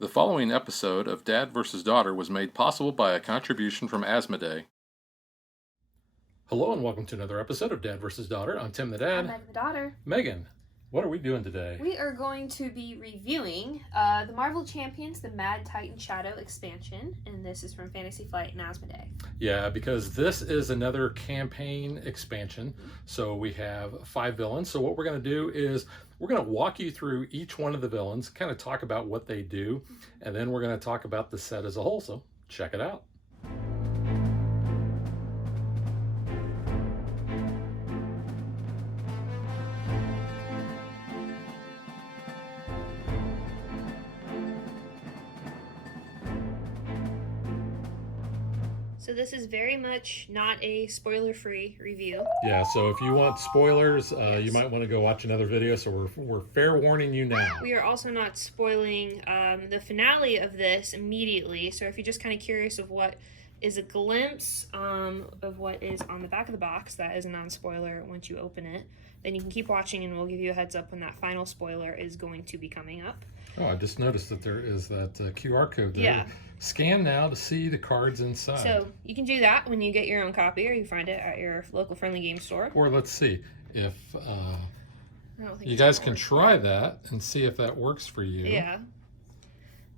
The following episode of Dad vs. Daughter was made possible by a contribution from Asmodee. Hello and welcome to another episode of Dad vs. Daughter. I'm Tim the Dad. I'm Megan the daughter. Megan, what are we doing today? We are going to be reviewing the Marvel Champions, the Mad Titan Shadow expansion, and this is from Fantasy Flight and Asmodee. Yeah, because this is another campaign expansion. So we have 5 villains. So what we're going to do is we're going to walk you through each one of the villains, kind of talk about what they do, and then we're going to talk about the set as a whole. So check it out. So this is very much not a spoiler-free review. Yeah, so if you want spoilers, you might want to go watch another video. So we're fair warning you now. We are also not spoiling the finale of this immediately. So if you're just kind of curious of what is a glimpse of what is on the back of the box, that is a non-spoiler once you open it, then you can keep watching and we'll give you a heads up when that final spoiler is going to be coming up. Oh, I just noticed that there is that QR code there. Yeah. Scan now to see the cards inside. So you can do that when you get your own copy or you find it at your local friendly game store. Or let's see if I don't think you guys can try that and see if that works for you. Yeah.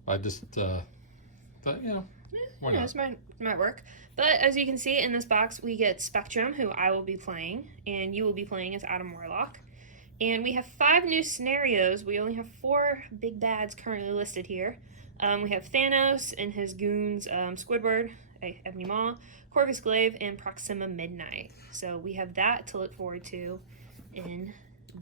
I just thought, why not? This might work. But as you can see in this box, we get Spectrum, who I will be playing, and you will be playing as Adam Warlock. And we have 5 new scenarios. We only have 4 big bads currently listed here. We have Thanos and his goons, Squidward, Ebony Maw, Corvis, Glave, and Proxima Midnight. So we have that to look forward to in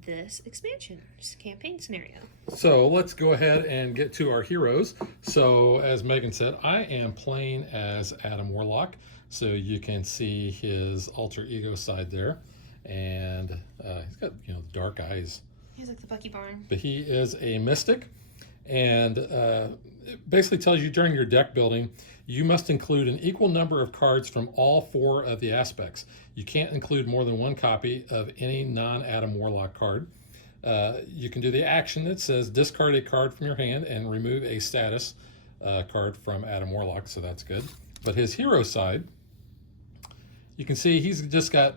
this expansion campaign scenario. So let's go ahead and get to our heroes. So as Megan said, I am playing as Adam Warlock. So you can see his alter ego side there. And he's got, the dark eyes. He's like the Bucky Barn. But he is a mystic. And it basically tells you during your deck building, you must include an equal number of cards from all 4 of the aspects. You can't include more than 1 copy of any non-Adam Warlock card. You can do the action that says discard a card from your hand and remove a status card from Adam Warlock, so that's good. But his hero side, you can see he's just got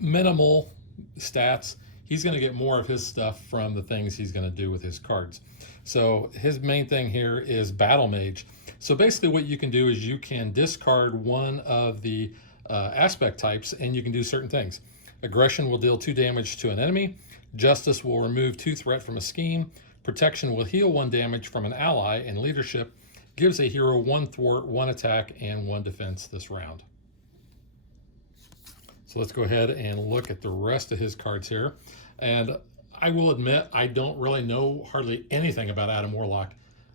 minimal stats. He's going to get more of his stuff from the things he's going to do with his cards. So his main thing here is Battle Mage. So basically what you can do is you can discard one of the aspect types and you can do certain things. Aggression will deal 2 damage to an enemy. Justice will remove 2 threat from a scheme. Protection will heal 1 damage from an ally. And Leadership gives a hero 1 thwart, 1 attack, and 1 defense this round. So let's go ahead and look at the rest of his cards here. And I will admit, I don't really know hardly anything about Adam Warlock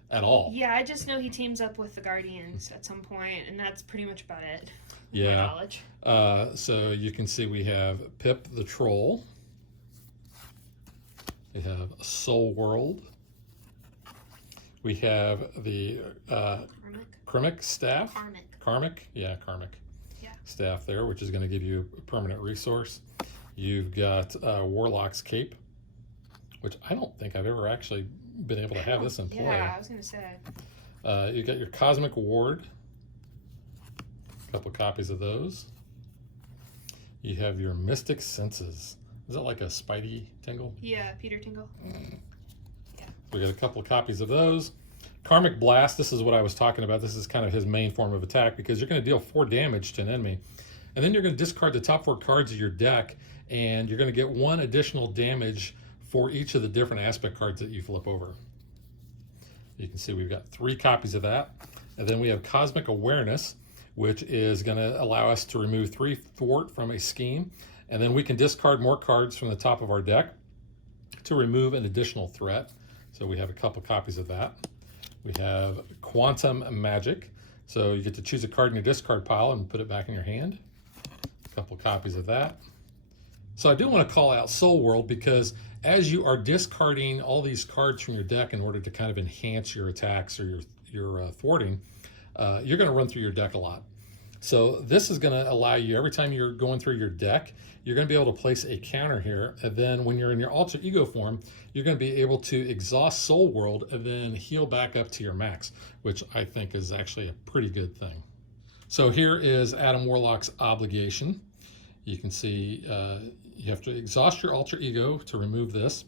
at all. Yeah, I just know he teams up with the Guardians at some point, and that's pretty much about it. Yeah. My knowledge. So you can see we have Pip the Troll. We have Soul World. We have the Karmic Staff. Karmic. Yeah. Staff there, which is going to give you a permanent resource. You've got Warlock's Cape, which I don't think I've ever actually been able to have this in play. Yeah, I was going to say. You've got your Cosmic Ward, a couple copies of those. You have your Mystic Senses. Is that like a Spidey tingle? Yeah, Peter Tingle. Yeah. We got a couple of copies of those. Karmic Blast, this is what I was talking about. This is kind of his main form of attack because you're going to deal 4 damage to an enemy. And then you're going to discard the top 4 cards of your deck and you're going to get 1 additional damage for each of the different aspect cards that you flip over. You can see we've got 3 copies of that. And then we have Cosmic Awareness, which is going to allow us to remove 3 thwart from a scheme. And then we can discard more cards from the top of our deck to remove an additional threat. So we have a couple copies of that. We have Quantum Magic. So you get to choose a card in your discard pile and put it back in your hand. A couple copies of that. So I do want to call out Soul World because as you are discarding all these cards from your deck in order to kind of enhance your attacks or your thwarting, you're going to run through your deck a lot. So this is going to allow you, every time you're going through your deck, you're going to be able to place a counter here. And then when you're in your alter ego form, you're going to be able to exhaust Soul World and then heal back up to your max, which I think is actually a pretty good thing. So here is Adam Warlock's obligation. You can see you have to exhaust your alter ego to remove this,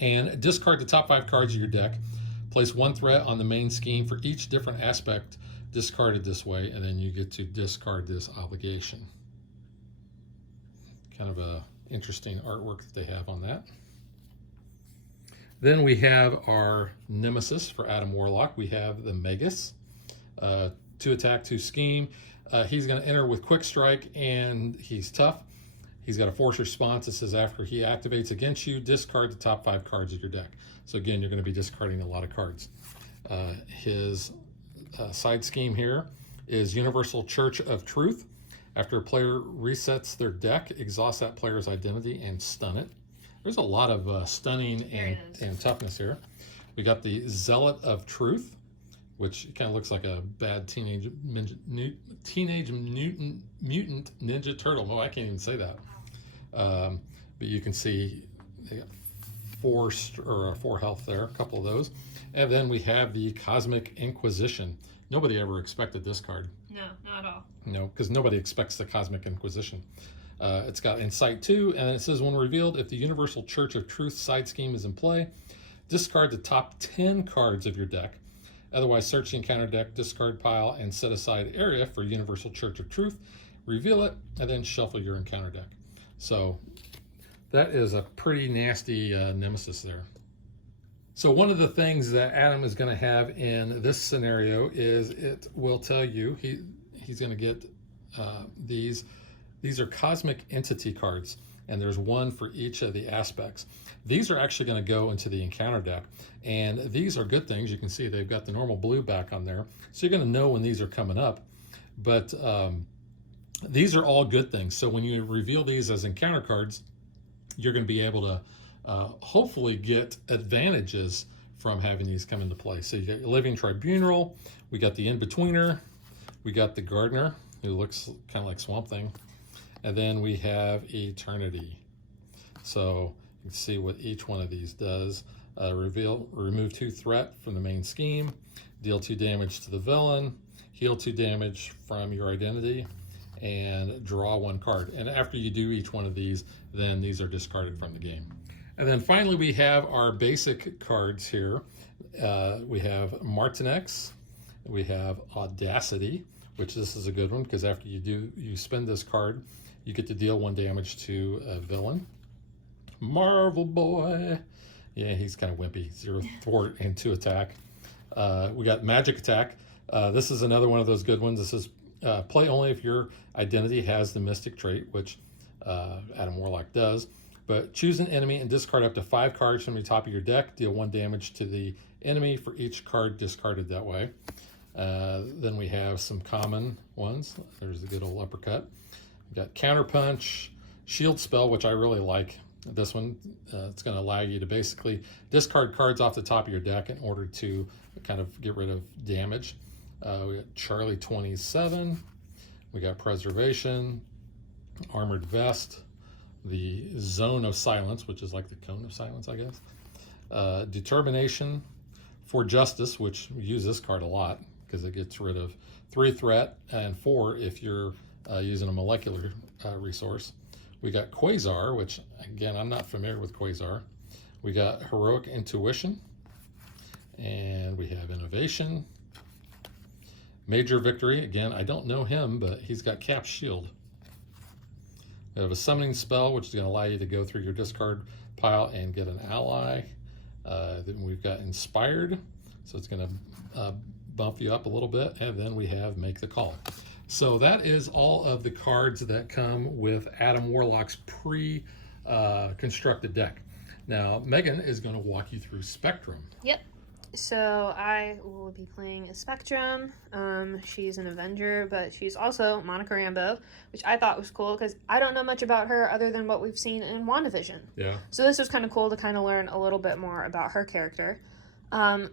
and discard the top 5 cards of your deck. Place 1 threat on the main scheme for each different aspect discarded this way, and then you get to discard this obligation. Kind of a interesting artwork that they have on that. Then we have our nemesis for Adam Warlock. We have the Magus. 2 attack, 2 scheme. He's going to enter with quick strike, and he's tough. He's got a force response. It says after he activates against you, discard the top 5 cards of your deck. So again, you're going to be discarding a lot of cards. His side scheme here is Universal Church of Truth. After a player resets their deck, exhaust that player's identity and stun it. There's a lot of stunning and toughness here. We got the Zealot of Truth, which kind of looks like a bad teenage mutant ninja turtle. Oh, I can't even say that. But you can see they got 4 health there, a couple of those. And then we have the Cosmic Inquisition. Nobody ever expected this card. No, not at all. No, because nobody expects the Cosmic Inquisition. It's got Insight 2, and it says when revealed, if the Universal Church of Truth side scheme is in play, discard the top 10 cards of your deck. Otherwise, search the encounter deck, discard pile, and set aside area for Universal Church of Truth. Reveal it, and then shuffle your encounter deck. So that is a pretty nasty nemesis there. So one of the things that Adam is going to have in this scenario is it will tell you he's going to get these. These are Cosmic Entity cards, and there's 1 for each of the aspects. These are actually going to go into the encounter deck, and these are good things. You can see they've got the normal blue back on there, so you're going to know when these are coming up. But these are all good things. So when you reveal these as encounter cards, you're going to be able to hopefully get advantages from having these come into play. So you got your Living Tribunal, we got the In-Betweener, we got the Gardener, who looks kind of like Swamp Thing, and then we have Eternity. So you can see what each one of these does. Remove 2 threat from the main scheme, deal 2 damage to the villain, heal 2 damage from your identity, and draw 1 card. And after you do each one of these, then these are discarded from the game. And then finally, we have our basic cards here. We have Martinex, we have Audacity, which this is a good one because after you spend this card, you get to deal 1 damage to a villain. Marvel Boy, yeah, he's kind of wimpy. 0 thwart and 2 attack. We got Magic Attack. This is another one of those good ones. This is play only if your identity has the Mystic trait, which Adam Warlock does. But choose an enemy and discard up to 5 cards from the top of your deck. Deal 1 damage to the enemy for each card discarded that way. Then we have some common ones. There's the good old uppercut. We've got Counter Punch, Shield Spell, which I really like. This one, it's going to allow you to basically discard cards off the top of your deck in order to kind of get rid of damage. We got Charlie 27. We got Preservation, Armored Vest, the Zone of Silence, which is like the Cone of Silence, I guess. Determination, For Justice, which we use this card a lot because it gets rid of 3 threat and 4 if you're using a molecular resource. We got Quasar, which again, I'm not familiar with Quasar. We got Heroic Intuition, and we have Innovation. Major Victory, again, I don't know him, but he's got Cap Shield. We have a Summoning Spell, which is going to allow you to go through your discard pile and get an ally. Then we've got Inspired, so it's going to bump you up a little bit. And then we have Make the Call. So that is all of the cards that come with Adam Warlock's pre-constructed deck. Now, Megan is going to walk you through Spectrum. Yep. So I will be playing a Spectrum. She's an Avenger, but she's also Monica Rambeau, which I thought was cool because I don't know much about her other than what we've seen in WandaVision. Yeah. So this was kind of cool to kind of learn a little bit more about her character.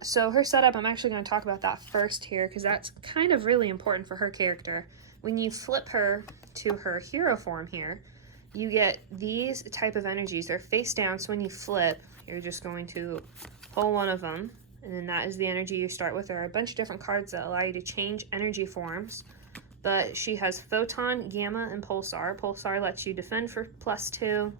So her setup, I'm actually going to talk about that first here because that's kind of really important for her character. when you flip her to her hero form here, you get these type of energies. They're face down, so when you flip, you're just going to pull one of them, and then that is the energy you start with. There are a bunch of different cards that allow you to change energy forms, but she has Photon, Gamma, and Pulsar. Pulsar lets you defend for +2,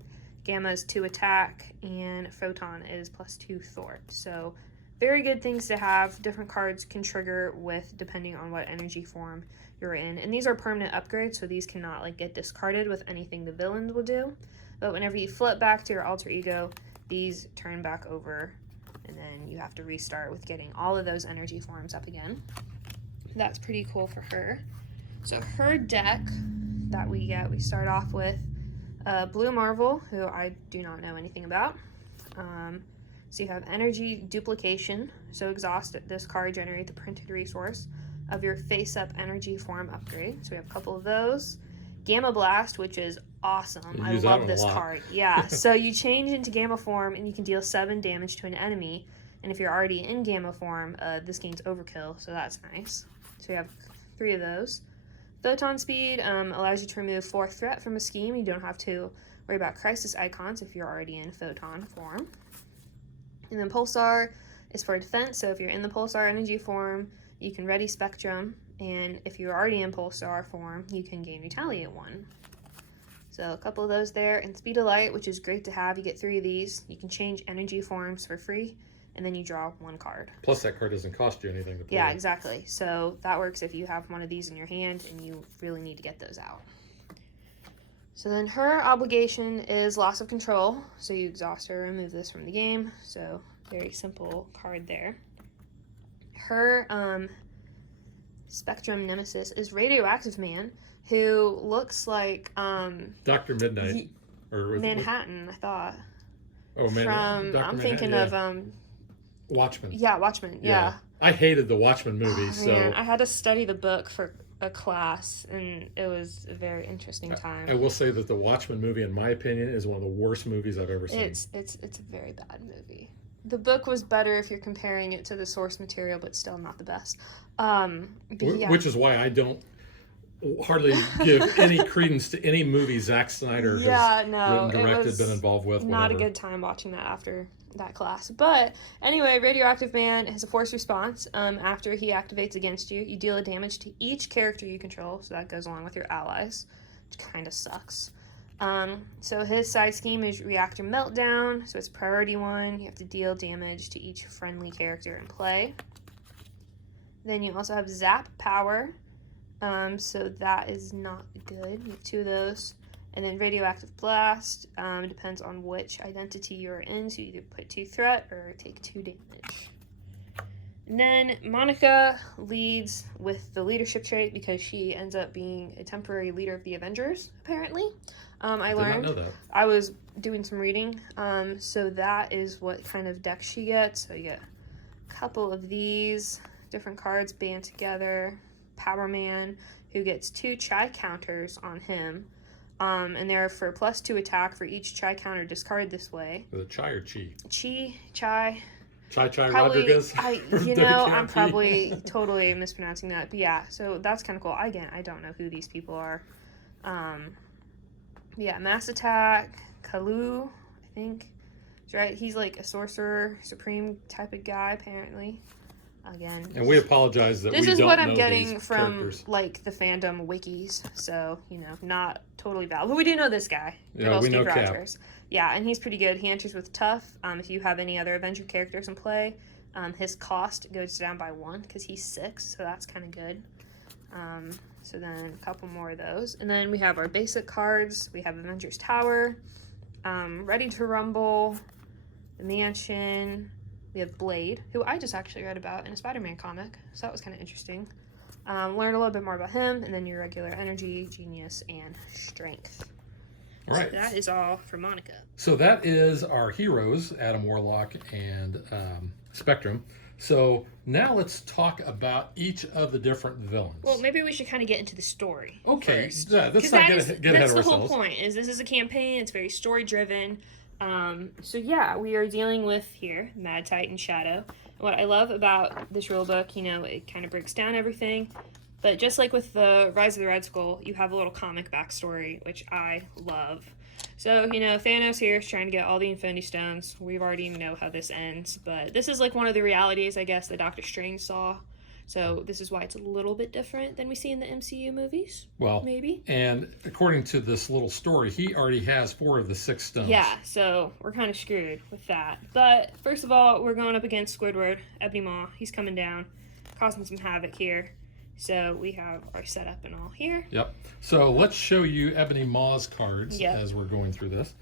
Gamma is 2 attack, and Photon is +2 thwart. So very good things to have. Different cards can trigger with depending on what energy form you're in. And these are permanent upgrades, so these cannot like get discarded with anything the villains will do. But whenever you flip back to your alter ego, these turn back over, and then you have to restart with getting all of those energy forms up again. That's pretty cool for her. So her deck that we get, we start off with Blue Marvel, who I do not know anything about. So you have energy duplication. So exhaust this card, generate the printed resource of your face-up energy form upgrade. So we have a couple of those. Gamma Blast, which is awesome. I love this card. Yeah, so you change into Gamma form and you can deal 7 damage to an enemy. And if you're already in Gamma form, this gains overkill, so that's nice. So we have 3 of those. Photon Speed allows you to remove 4 threat from a scheme. You don't have to worry about crisis icons if you're already in Photon form. And then Pulsar is for defense, so if you're in the Pulsar energy form, you can ready Spectrum, and if you're already in Pulsar form, you can gain Retaliate 1. So a couple of those there. And Speed of Light, which is great to have. You get 3 of these. You can change energy forms for free, and then you draw 1 card. Plus that card doesn't cost you anything to play. Yeah, exactly. So that works if you have one of these in your hand and you really need to get those out. So then her obligation is Loss of Control. So you exhaust her, remove this from the game. So very simple card there. Her Spectrum nemesis is Radioactive Man, who looks like Dr. Midnight. Or Manhattan, I thought. Oh, man. I'm thinking of Watchmen. Yeah, Watchmen. Yeah. I hated the Watchmen movie. Man, I had to study the book for a class, and it was a very interesting time. I will say that the Watchmen movie, in my opinion, is one of the worst movies I've ever seen. It's a very bad movie. The book was better if you're comparing it to the source material, but still not the best. Which is why I don't hardly give any credence to any movie Zack Snyder has written, directed, been involved with. Not a good time watching that after that class. But anyway, Radioactive Man has a force response. After he activates against you, you deal a damage to each character you control, so that goes along with your allies, which kind of sucks. So his side scheme is Reactor Meltdown, so it's priority 1. You have to deal damage to each friendly character in play. Then you also have Zap Power, so that is not good. You have 2 of those. And then Radioactive Blast, depends on which identity you're in, so you either put 2 threat or take 2 damage. And then Monica leads with the leadership trait because she ends up being a temporary leader of the Avengers, apparently. I learned. Did not know that. I was doing some reading, so that is what kind of deck she gets. So you get a couple of these different cards band together. Power Man, who gets 2 Chi counters on him, and they're for +2 attack for each Chi counter discarded this way. Was it Chi or Chi? Chai. Chai Rodriguez? I'm probably totally mispronouncing that. But yeah, so that's kind of cool. Again, I don't know who these people are. Yeah, Mass Attack, Kalu, I think. That's right. He's like a sorcerer, supreme type of guy, apparently. Again. And we apologize that we don't know This is what I'm getting from, characters. like, the fandom wikis. So, not totally valid. But we do know this guy. Yeah, we know Cap. Rogers. Yeah, and he's pretty good. He enters with Tough. If you have any other Avenger characters in play, his cost goes down by 1 because he's 6, so that's kind of good. So then a couple more of those. And then we have our basic cards. We have Avengers Tower, Ready to Rumble, The Mansion. We have Blade, who I just actually read about in a Spider-Man comic, so that was kind of interesting. Learn a little bit more about him, and then your regular Energy, Genius, and Strength. All right. So that is all for Monica. So that is our heroes, Adam Warlock and Spectrum. So now let's talk about each of the different villains. Well, maybe we should kind of get into the story. Okay, first. yeah, let's not get ahead of ourselves. That's the whole point, is this is a campaign, it's very story-driven. So yeah, we are dealing with here Mad Titan Shadow. What I love about this rulebook, it kind of breaks down everything. But just like with the Rise of the Red Skull, you have a little comic backstory, which I love. So, you know, Thanos here is trying to get all the Infinity Stones. We already know how this ends, but this is like one of the realities, I guess, that Doctor Strange saw. So this is why it's a little bit different than we see in the MCU movies. Well, maybe. And according to this little story, he already has 4 of the 6 stones. Yeah, so we're kind of screwed with that. But first of all, we're going up against Squidward, Ebony Maw. He's coming down, causing some havoc here. So we have our setup and all here. Yep. So let's show you Ebony Maw's cards as we're going through this.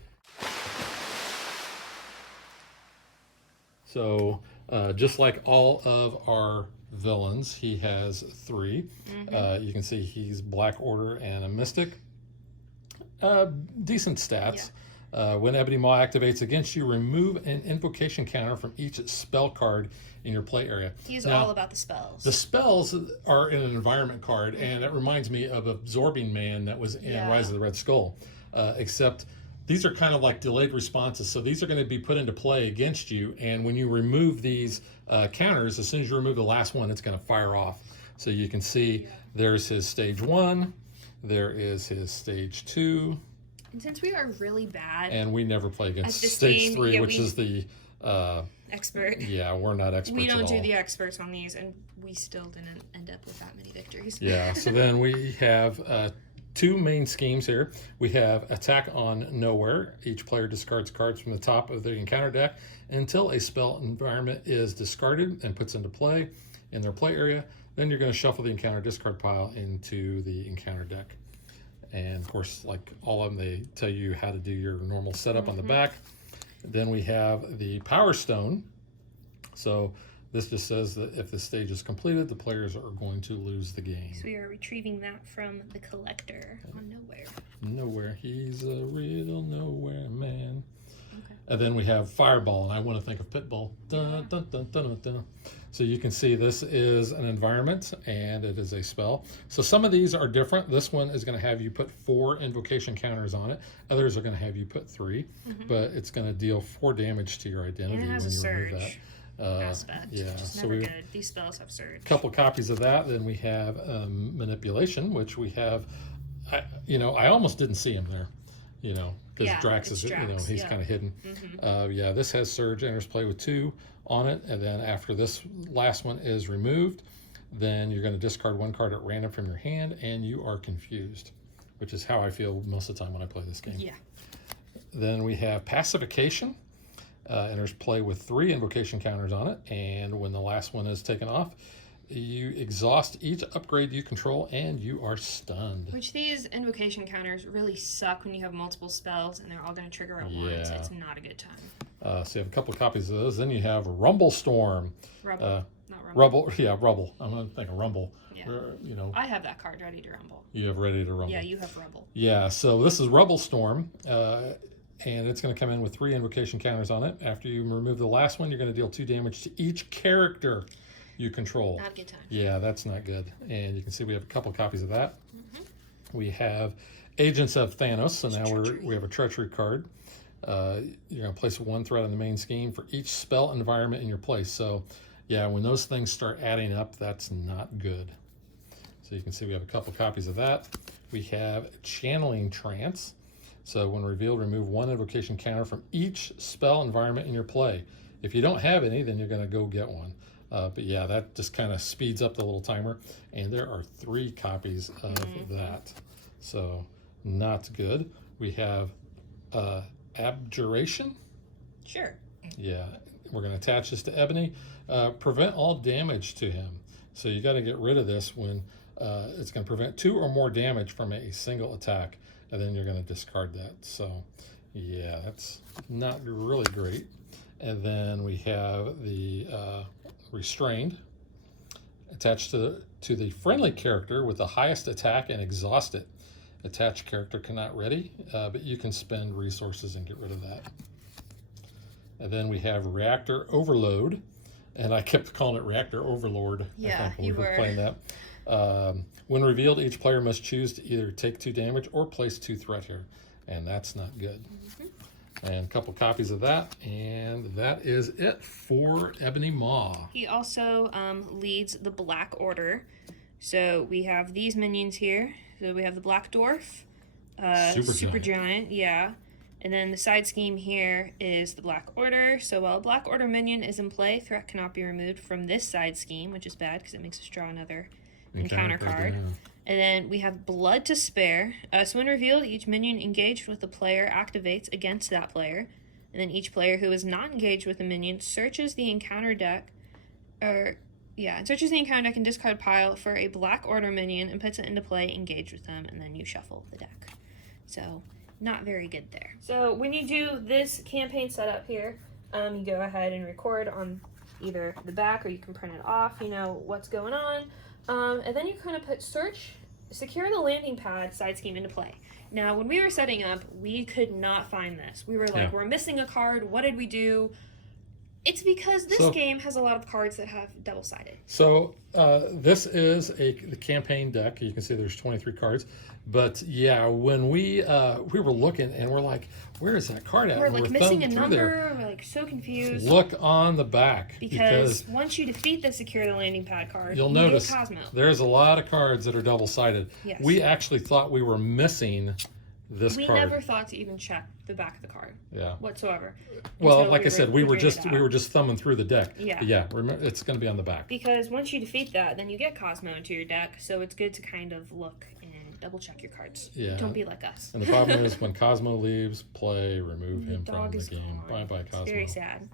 So just like all of our villains, he has 3. You can see he's Black Order and a Mystic. Decent stats. When Ebony Maw activates against you, remove an invocation counter from each spell card in your play area. He's all about the spells. The spells are in an environment card, and it reminds me of Absorbing Man that was in Rise of the Red Skull. Except these are kind of like delayed responses, so these are going to be put into play against you, and when you remove these counters, as soon as you remove the last one, it's going to fire off. So you can see there's his stage 1, there is his stage 2. And since we are really bad, and we never play against stage 3, which is the expert. Yeah, we're not experts. We at don't do all. the experts on these, and we still didn't end up with that many victories. Yeah. So then we have 2 main schemes here. We have Attack on Nowhere. Each player discards cards from the top of the encounter deck until a spell environment is discarded and puts into play in their play area. Then you're going to shuffle the encounter discard pile into the encounter deck. And of course, like all of them, they tell you how to do your normal setup on the back. Then we have the Power Stone. So this just says that if the stage is completed, the players are going to lose the game. So we are retrieving that from the collector on Nowhere. Nowhere. He's a real nowhere man. Okay. And then we have Fireball, and I want to think of Pitbull. Dun, dun, dun, dun, dun, dun. So you can see this is an environment, and it is a spell. So some of these are different. This one is going to have you put 4 invocation counters on it. Others are going to have you put 3, but it's going to deal 4 damage to your identity And it has when a you remove surge that. aspect. Yeah, Which is so never we good. These spells have surge. a couple copies of that. Then we have Manipulation, which we have. I almost didn't see him there. Because Drax is, Drax, he's kind of hidden. This has Surge, enters play with 2 on it, and then after this last one is removed, then you're going to discard 1 card at random from your hand, and you are confused, which is how I feel most of the time when I play this game. Yeah. Then we have Pacification, enters play with 3 invocation counters on it, and when the last one is taken off, you exhaust each upgrade you control, and you are stunned. Which these invocation counters really suck when you have multiple spells and they're all going to trigger at once. It's not a good time. So you have a couple of copies of those. Then you have Rumble Storm. Rubble, not Rumble. Rubble. I'm going to think of Rumble. Yeah. I have that card ready to rumble. You have Ready to Rumble. Yeah, you have Rumble. Yeah, so this is Rubble Storm. And it's going to come in with 3 invocation counters on it. After you remove the last one, you're going to deal 2 damage to each character you control. Not a good time. Yeah, that's not good. And you can see we have a couple copies of that. We have Agents of Thanos. So now we have a Treachery card. You're going to place 1 threat on the main scheme for each spell environment in your place. So yeah, when those things start adding up, that's not good. So you can see we have a couple copies of that. We have Channeling Trance. So when revealed, remove 1 invocation counter from each spell environment in your play. If you don't have any, then you're going to go get one. But yeah, that just kind of speeds up the little timer. And there are 3 copies of that. So not good. We have Abjuration. Sure. Yeah, we're going to attach this to Ebony. Prevent all damage to him. So you got to get rid of this when it's going to prevent 2 or more damage from a single attack. And then you're going to discard that. So yeah, that's not really great. And then we have the Restrained, attached to the friendly character with the highest attack and exhaust it. Attached character cannot ready, but you can spend resources and get rid of that. And then we have Reactor Overload, and I kept calling it Reactor Overlord. Yeah, I think, when you we were were playing that. When revealed, each player must choose to either take 2 damage or place 2 threat here, and that's not good. And a couple copies of that, and that is it for Ebony Maw. He also leads the Black Order. So we have these minions here. So we have the Black Dwarf, Super Giant, yeah. And then the side scheme here is the Black Order. So while a Black Order minion is in play, threat cannot be removed from this side scheme, which is bad because it makes us draw another encounter card. And then we have Blood to Spare. So when revealed, each minion engaged with the player activates against that player. And then each player who is not engaged with a minion searches the encounter deck, searches the encounter deck and discard pile for a Black Order minion and puts it into play, engaged with them, and then you shuffle the deck. So, not very good there. So, when you do this campaign setup here, you go ahead and record on either the back or you can print it off, you know what's going on. And then you kind of put secure the landing pad side scheme into play. Now, when we were setting up, we could not find this. We were like, we're missing a card. What did we do? It's because this game has a lot of cards that have double-sided. So this is the campaign deck. You can see there's 23 cards. But yeah, when we were looking and we're like, where is that card at? We're like missing a number. We're like so confused. Look on the back. Because once you defeat the Secure the Landing Pad card, you'll notice there's a lot of cards that are double-sided. Yes. We actually thought we were missing this card. We never thought to even check the back of the card. Yeah. Whatsoever. Well, like I said, we were just thumbing through the deck. Yeah. But yeah, remember, it's going to be on the back. Because once you defeat that, then you get Cosmo into your deck, so it's good to kind of look and double check your cards. Yeah. Don't be like us. And the problem is when Cosmo leaves play, remove him from the game. Gone. Bye Cosmo. It's very sad.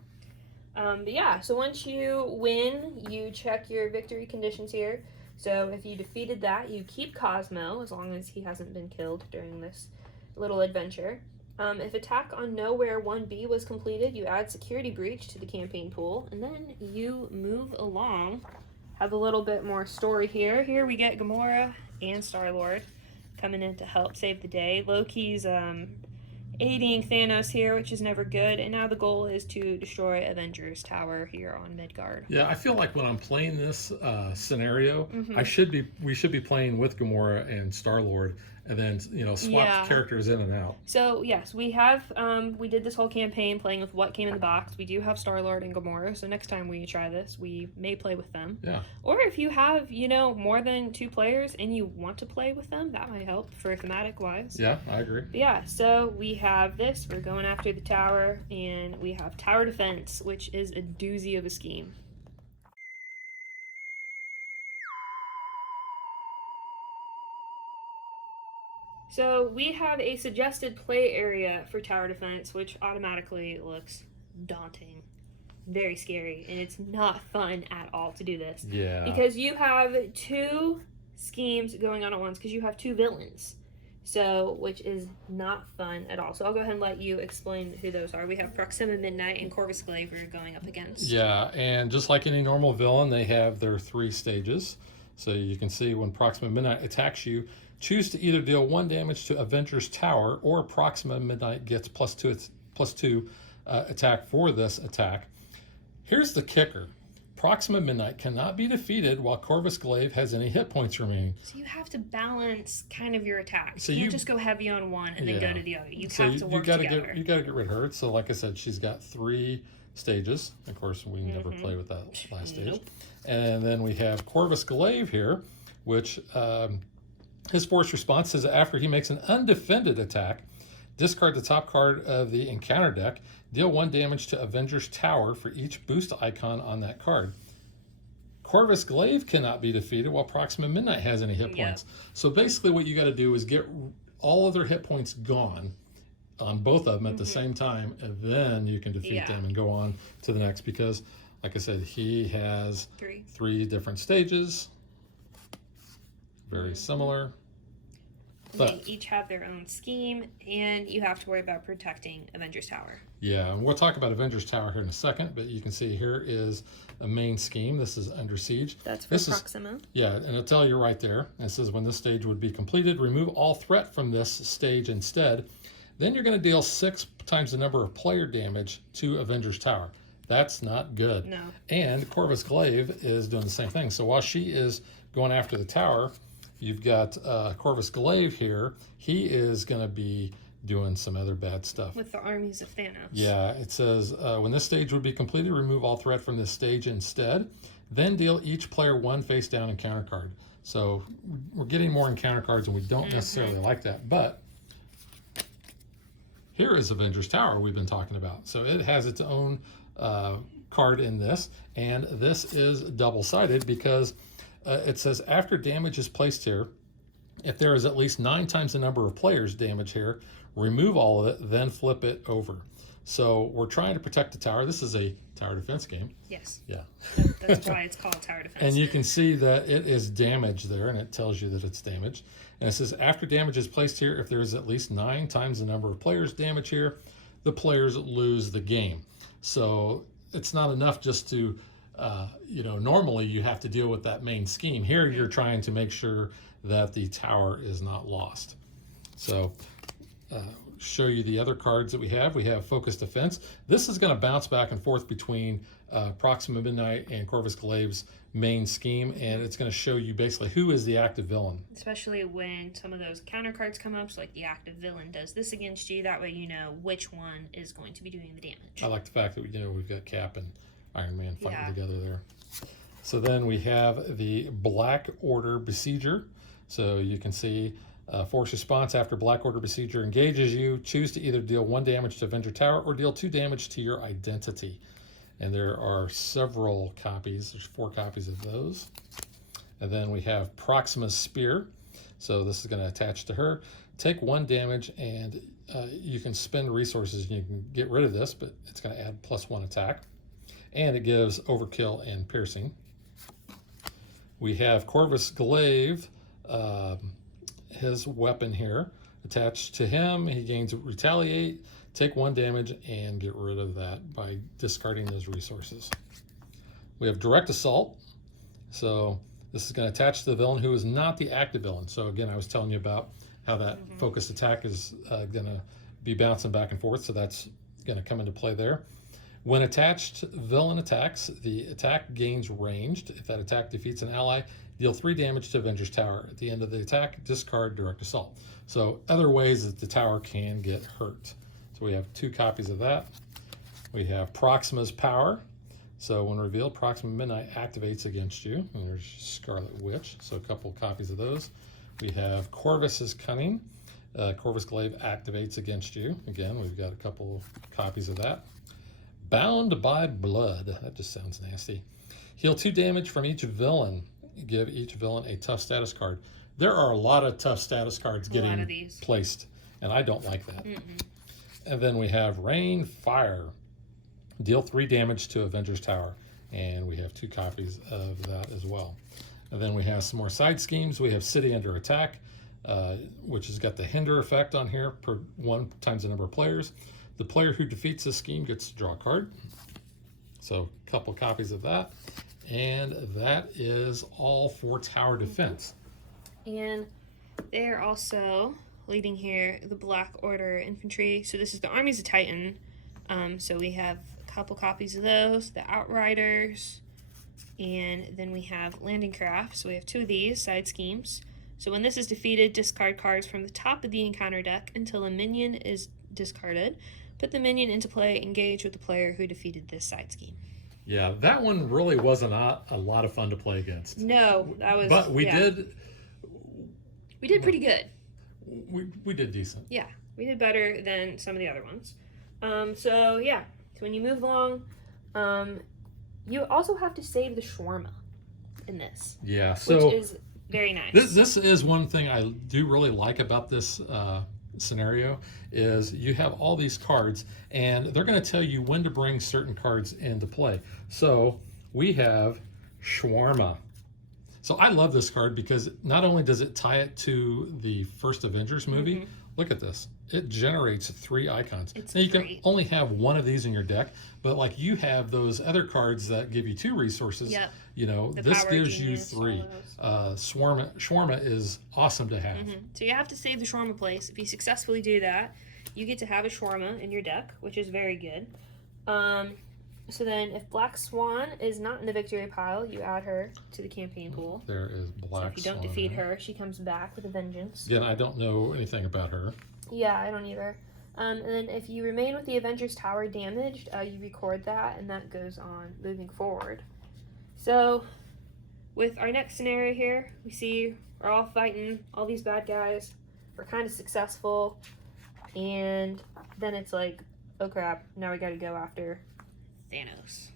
But yeah, so once you win, you check your victory conditions here. So if you defeated that, you keep Cosmo as long as he hasn't been killed during this little adventure. If attack on Nowhere 1B was completed, you add Security Breach to the campaign pool, and then you move along. Have a little bit more story here. Here we get Gamora and Star-Lord coming in to help save the day. Loki's aiding Thanos here, which is never good, and now the goal is to destroy Avengers Tower here on Midgard. Yeah, I feel like when I'm playing this scenario, we should be playing with Gamora and Star-Lord, and then swap characters in and out. So yes, we did this whole campaign playing with what came in the box. We do have Star-Lord and Gamora, so next time we try this, we may play with them. Yeah. Or if you have more than 2 players and you want to play with them, that might help for thematic wise. Yeah, I agree. But yeah, so we have this. We're going after the tower, and we have tower defense, which is a doozy of a scheme. So we have a suggested play area for tower defense, which automatically looks daunting, very scary, and it's not fun at all to do this. Yeah. Because you have 2 schemes going on at once, because you have 2 villains, which is not fun at all. So I'll go ahead and let you explain who those are. We have Proxima Midnight and Corvis Glave we're going up against. Yeah, and just like any normal villain, they have their 3 stages. So you can see when Proxima Midnight attacks you, choose to either deal 1 damage to Avengers Tower, or Proxima Midnight gets +2 attack for this attack. Here's the kicker. Proxima Midnight cannot be defeated while Corvis Glaive has any hit points remaining. So you have to balance kind of your attacks. So you can't just go heavy on one and then go to the other. You have to work together. You got to get rid of her. So like I said, she's got 3 stages. Of course, we never play with that last stage. Nope. And then we have Corvis Glaive here, which his force response is after he makes an undefended attack, discard the top card of the encounter deck, deal 1 damage to Avengers Tower for each boost icon on that card. Corvis Glaive cannot be defeated while Proxima Midnight has any hit points. So basically what you got to do is get all of their hit points gone on both of them at the same time, and then you can defeat them and go on to the next, because like I said, he has 3 different stages, very similar. They each have their own scheme, and you have to worry about protecting Avengers Tower. Yeah, and we'll talk about Avengers Tower here in a second, but you can see here is a main scheme. This is Under Siege. That's for Proxima. Yeah, and it'll tell you right there. It says when this stage would be completed, remove all threat from this stage instead. Then you're going to deal 6 times the number of player damage to Avengers Tower. That's not good. No. And Corvis Glaive is doing the same thing. So while she is going after the tower, you've got Corvis Glaive here. He is going to be doing some other bad stuff. With the armies of Thanos. Yeah, it says, when this stage would be completed, remove all threat from this stage instead. Then deal each player 1 face-down encounter card. So we're getting more encounter cards, and we don't necessarily like that. But here is Avengers Tower we've been talking about. So it has its own card in this, and this is double-sided because it says after damage is placed here, if there is at least 9 times the number of players damage here, remove all of it, then flip it over. So we're trying to protect the tower. This is a tower defense game. Yes. Yeah. That's why it's called tower defense. And you can see that it is damaged there, and it tells you that it's damaged. And it says after damage is placed here, if there is at least 9 times the number of players damage here, the players lose the game. So it's not enough just to, normally you have to deal with that main scheme. Here you're trying to make sure that the tower is not lost. So show you the other cards that we have. We have Focus Defense. This is going to bounce back and forth between Proxima Midnight and Corvis Glave's main scheme, and it's going to show you basically who is the active villain. Especially when some of those counter cards come up, so like the active villain does this against you, that way you know which one is going to be doing the damage. I like the fact that we've got Cap and Iron Man fighting together there. So then we have the Black Order Besieger. So you can see force response after Black Order Besieger engages you. Choose to either deal 1 damage to Avenger Tower or deal 2 damage to your identity. And there are several copies. There's 4 copies of those. And then we have Proxima's Spear. So this is going to attach to her. Take 1 damage, and you can spend resources and you can get rid of this, but it's going to add +1 attack. And it gives overkill and piercing. We have Corvis Glave, his weapon here. Attached to him, he gains retaliate, take 1 damage, and get rid of that by discarding those resources. We have Direct Assault. So this is going to attach to the villain who is not the active villain. So again, I was telling you about how that focused attack is going to be bouncing back and forth. So that's going to come into play there. When attached villain attacks, the attack gains ranged. If that attack defeats an ally, deal 3 damage to Avengers Tower. At the end of the attack, discard Direct Assault. So other ways that the tower can get hurt. So we have 2 copies of that. We have Proxima's Power. So when revealed, Proxima Midnight activates against you. And there's Scarlet Witch. So a couple copies of those. We have Corvis's Cunning. Corvis Glaive activates against you. Again, we've got a couple copies of that. Bound by Blood. That just sounds nasty. Heal 2 damage from each villain. Give each villain a tough status card. There are a lot of tough status cards getting placed, and I don't like that. And then we have Rain Fire. Deal 3 damage to Avengers Tower, and we have 2 copies of that as well. And then we have some more side schemes. We have City Under Attack, which has got the hinder effect on here per 1 times the number of players. The player who defeats this scheme gets to draw a card. So a couple copies of that. And that is all for tower defense. And they're also leading here the Black Order Infantry. So this is the Armies of Titan. So we have a couple copies of those, the Outriders, and then we have Landing Craft. So we have 2 of these side schemes. So when this is defeated, discard cards from the top of the encounter deck until a minion is discarded. Put the minion into play, engage with the player who defeated this side scheme. Yeah, that one really wasn't a lot of fun to play against. No, that was... But we did pretty good. We did decent. Yeah, we did better than some of the other ones. So when you move along, you also have to save the shawarma in this. Yeah, so... Which is very nice. This is one thing I do really like about this scenario is you have all these cards, and they're going to tell you when to bring certain cards into play. So we have Shawarma. So I love this card because not only does it tie it to the first Avengers movie, look at this. It generates 3 icons. Now you can only have 1 of these in your deck, but like you have those other cards that give you 2 resources. Yep. This gives you 3. Shawarma is awesome to have. So you have to save the shawarma place. If you successfully do that, you get to have a shawarma in your deck, which is very good. So then if Black Swan is not in the victory pile, you add her to the campaign pool. There is Black Swan. So if you don't defeat her, she comes back with a vengeance. Again, I don't know anything about her. Yeah, I don't either. And then if you remain with the Avengers Tower damaged, you record that, and that goes on moving forward. So with our next scenario here, we see we're all fighting all these bad guys. We're kind of successful. And then it's like, oh crap, now we gotta go after Thanos.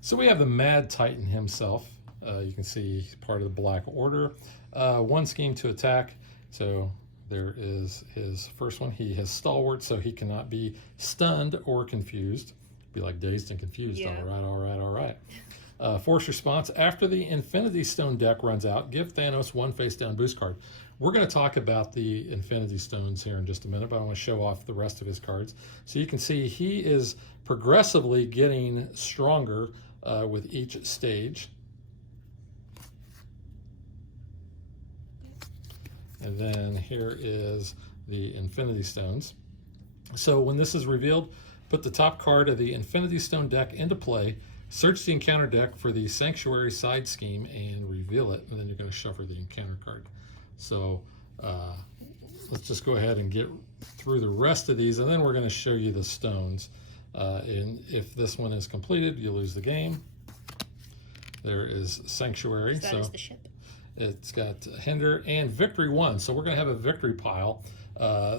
So we have the Mad Titan himself. You can see he's part of the Black Order. One scheme to attack. So there is his first one. He has Stalwart, so he cannot be stunned or confused. Be like dazed and confused. Yeah. All right. Force response. After the Infinity Stone deck runs out, give Thanos one face-down boost card. We're going to talk about the Infinity Stones here in just a minute, but I want to show off the rest of his cards. So you can see he is progressively getting stronger with each stage. And then here is the Infinity Stones. So when this is revealed, put the top card of the Infinity Stone deck into play, search the encounter deck for the Sanctuary side scheme and reveal it, and then you're going to shuffle the encounter card. So let's just go ahead and get through the rest of these, and then we're going to show you the stones. And if this one is completed, you lose the game. There is Sanctuary. That is the ship. It's got Hinder and Victory 1. So we're going to have a victory pile.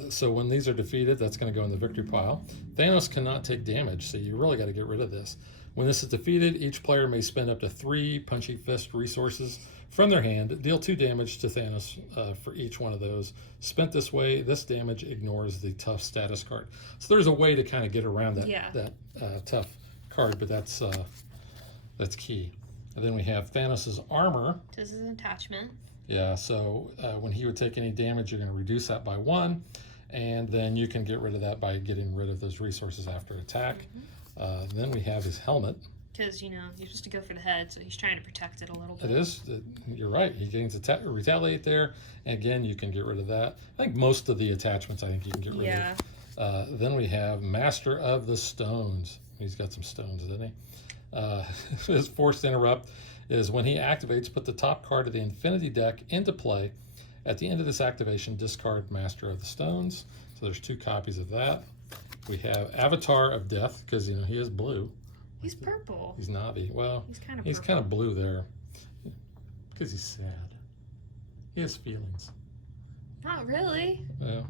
So when these are defeated, that's going to go in the victory pile. Thanos cannot take damage, so you really got to get rid of this. When this is defeated, each player may spend up to 3 Punchy Fist resources from their hand. Deal 2 damage to Thanos for each one of those. Spent this way, this damage ignores the tough status card. So there's a way to kind of get around that, tough card, but that's key. And then we have Thanos' armor. This is an attachment. Yeah, so when he would take any damage, you're going to reduce that by 1, and then you can get rid of that by getting rid of those resources after attack. Then we have his helmet. Because, you know, you're supposed to go for the head, so he's trying to protect it a little bit. It is. You're right. He gains retaliate there. And again, you can get rid of that. I think most of the attachments, I think you can get rid of. Then we have Master of the Stones. He's got some stones, doesn't he? His Forced Interrupt is when he activates, put the top card of the Infinity deck into play. At the end of this activation, discard Master of the Stones. So there's 2 copies of that. We have Avatar of Death, because, you know, he is blue. He's purple. He's Navi. Well, he's kind of blue there because he's sad. He has feelings. Not really. Yeah.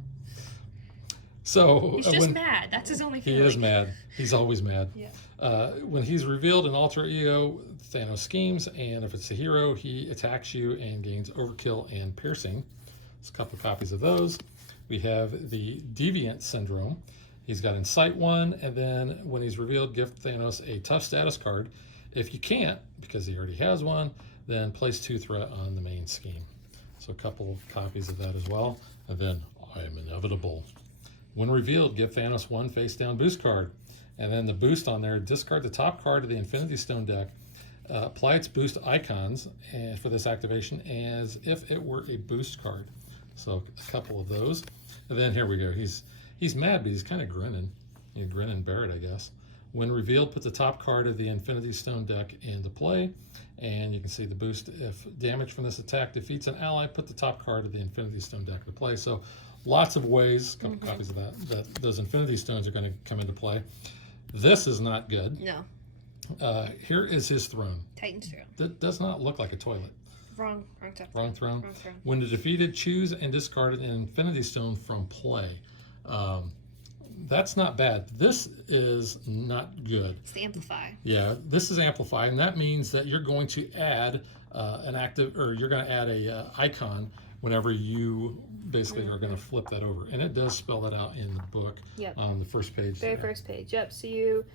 So he's just mad. That's his only feeling. He is mad. He's always mad. Yeah. When he's revealed in Alter Ego, Thanos schemes, and if it's a hero, he attacks you and gains Overkill and Piercing. There's a couple copies of those. We have the Deviant Syndrome. He's got Incite 1, and then when he's revealed, give Thanos a tough status card. If you can't, because he already has one, then place 2 threat on the main scheme. So a couple of copies of that as well. And then I am inevitable. When revealed, give Thanos 1 face-down boost card. And then the boost on there, discard the top card of the Infinity Stone deck. Apply its boost icons for this activation as if it were a boost card. So a couple of those. And then here we go. He's mad, but he's kind of grinning. You grin and bear it, I guess. When revealed, put the top card of the Infinity Stone deck into play. And you can see the boost. If damage from this attack defeats an ally, put the top card of the Infinity Stone deck into play. So lots of ways, a couple copies of that those Infinity Stones are going to come into play. This is not good. No. Here is his throne. Titan's throne. That does not look like a toilet. Wrong throne. Wrong throne. When defeated, choose and discard an Infinity Stone from play. That's not bad. This is not good. It's the Amplify. Yeah, this is Amplify, and that means that you're going to add you're going to add a icon whenever you basically are going to flip that over. And it does spell that out in the book on the first page. Very first page, yep. So you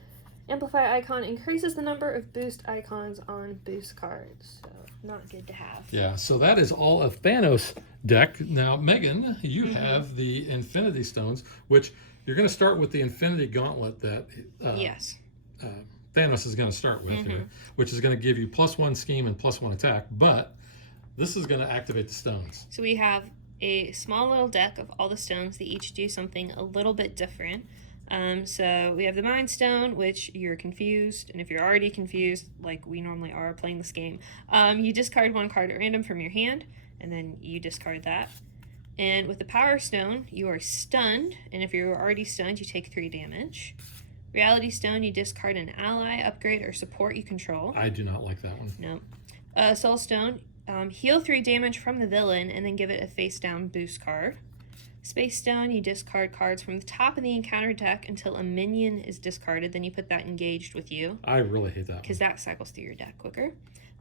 Amplify icon increases the number of boost icons on boost cards. So not good to have. Yeah, so that is all of Thanos deck. Now, Megan, you have the Infinity Stones, which you're going to start with the Infinity Gauntlet that Thanos is going to start with here, which is going to give you +1 scheme and +1 attack, but this is going to activate the stones. So we have a small little deck of all the stones that each do something a little bit different. So we have the Mind Stone, which you're confused, and if you're already confused, like we normally are playing this game, you discard 1 card at random from your hand, and then you discard that. And with the Power Stone, you are stunned, and if you're already stunned, you take 3 damage. Reality Stone, you discard an ally, upgrade, or support you control. I do not like that one. No. Soul Stone, heal 3 damage from the villain and then give it a face down boost card. Space Stone, you discard cards from the top of the encounter deck until a minion is discarded. Then you put that engaged with you. I really hate that because that cycles through your deck quicker.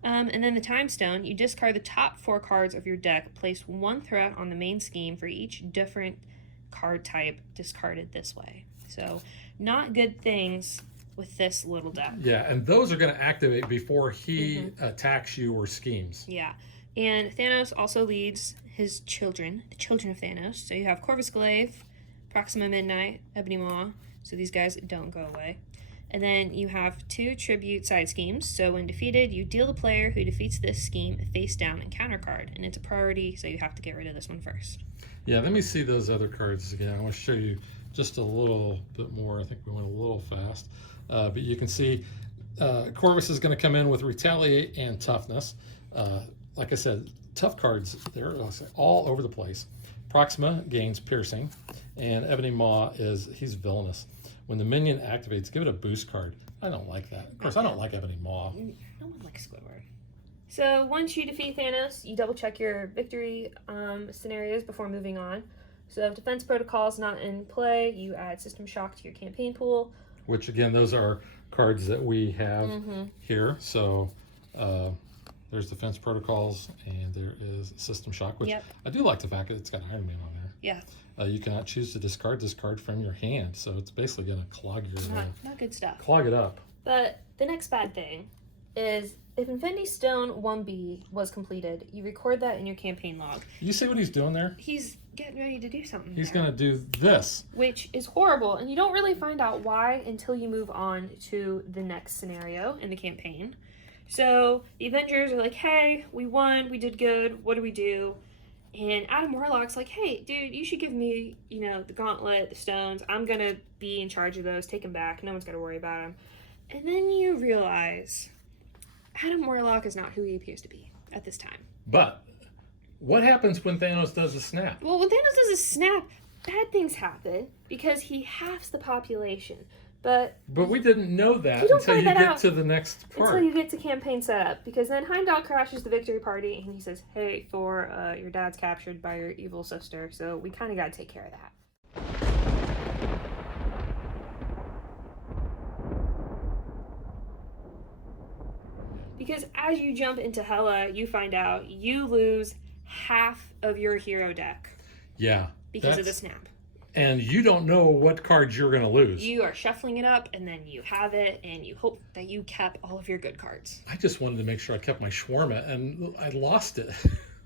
And then the Time Stone, you discard the top 4 cards of your deck, place 1 threat on the main scheme for each different card type discarded this way. So, not good things with this little deck. Yeah, and those are going to activate before he attacks you or schemes. Yeah, and Thanos also leads his children, the children of Thanos. So you have Corvis, Glave, Proxima, Midnight, Ebony Maw. So these guys don't go away. And then you have 2 tribute side schemes. So when defeated, you deal the player who defeats this scheme a face down and counter card. And it's a priority, so you have to get rid of this one first. Yeah, let me see those other cards again. I want to show you just a little bit more. I think we went a little fast. But you can see Corvis is going to come in with Retaliate and Toughness. Like I said, tough cards, they're all over the place. Proxima gains Piercing, and Ebony Maw he's villainous. When the minion activates, give it a boost card. I don't like that. Of course, I don't like Ebony Maw. No one likes Squidward. So once you defeat Thanos, you double check your victory scenarios before moving on. So if Defense Protocol is not in play, you add System Shock to your campaign pool. Which, again, those are cards that we have here. So there's Defense Protocols, and there is System Shock, which I do like the fact that it's got Iron Man on there. Yeah. You cannot choose to discard this card from your hand, so it's basically going to clog your... Not good stuff. Clog it up. But the next bad thing is if Infinity Stone 1B was completed, you record that in your campaign log. You see what he's doing there? He's getting ready to do something. He's going to do this. Which is horrible, and you don't really find out why until you move on to the next scenario in the campaign. So the Avengers are like, hey, we won, we did good, what do we do? And Adam Warlock's like, hey, dude, you should give me, the gauntlet, the stones. I'm going to be in charge of those. Take them back. No one's got to worry about them. And then you realize Adam Warlock is not who he appears to be at this time. But what happens when Thanos does a snap? Well, when Thanos does a snap, bad things happen because he halves the population. But we didn't know that until you get to the next part. Until you get to campaign setup. Because then Heimdall crashes the victory party and he says, hey, Thor, your dad's captured by your evil sister, so we kind of got to take care of that. Because as you jump into Hela, you find out you lose half of your hero deck. Yeah. Because of the snap. And you don't know what cards you're going to lose. You are shuffling it up, and then you have it, and you hope that you kept all of your good cards. I just wanted to make sure I kept my shawarma, and I lost it.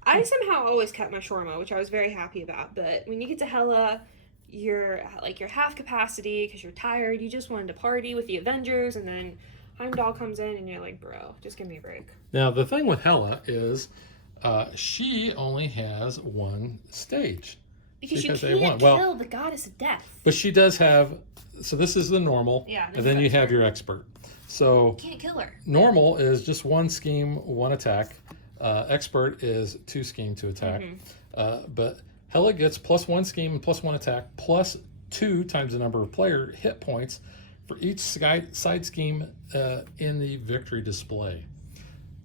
I somehow always kept my shawarma, which I was very happy about. But when you get to Hela, you're half capacity because you're tired. You just wanted to party with the Avengers, and then Heimdall comes in, and you're like, bro, just give me a break. Now, the thing with Hela is she only has one stage. Because you can't kill the goddess of death. But she does have, so this is the normal, and then you have your expert. So you can't kill her. Normal is just 1 scheme, 1 attack. Expert is 2 scheme, 2 attack. But Hela gets +1 scheme and +1 attack, +2 times the number of player hit points for each side scheme in the victory display.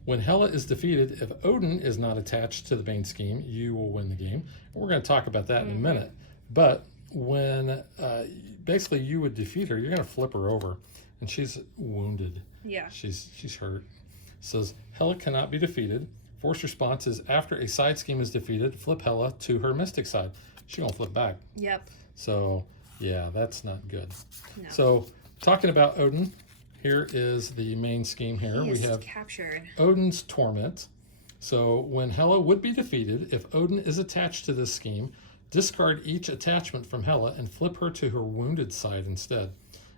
When Hela is defeated, if Odin is not attached to the main scheme, you will win the game. We're going to talk about that in a minute. But when basically you would defeat her, you're going to flip her over, and she's wounded. Yeah. She's hurt. It says Hela cannot be defeated. Force response is after a side scheme is defeated, flip Hela to her mystic side. She's going to flip back. Yep. So, yeah, that's not good. No. So, talking about Odin, here is the main scheme here. We have captured Odin's Torment. So when Hela would be defeated, if Odin is attached to this scheme, discard each attachment from Hela and flip her to her wounded side instead.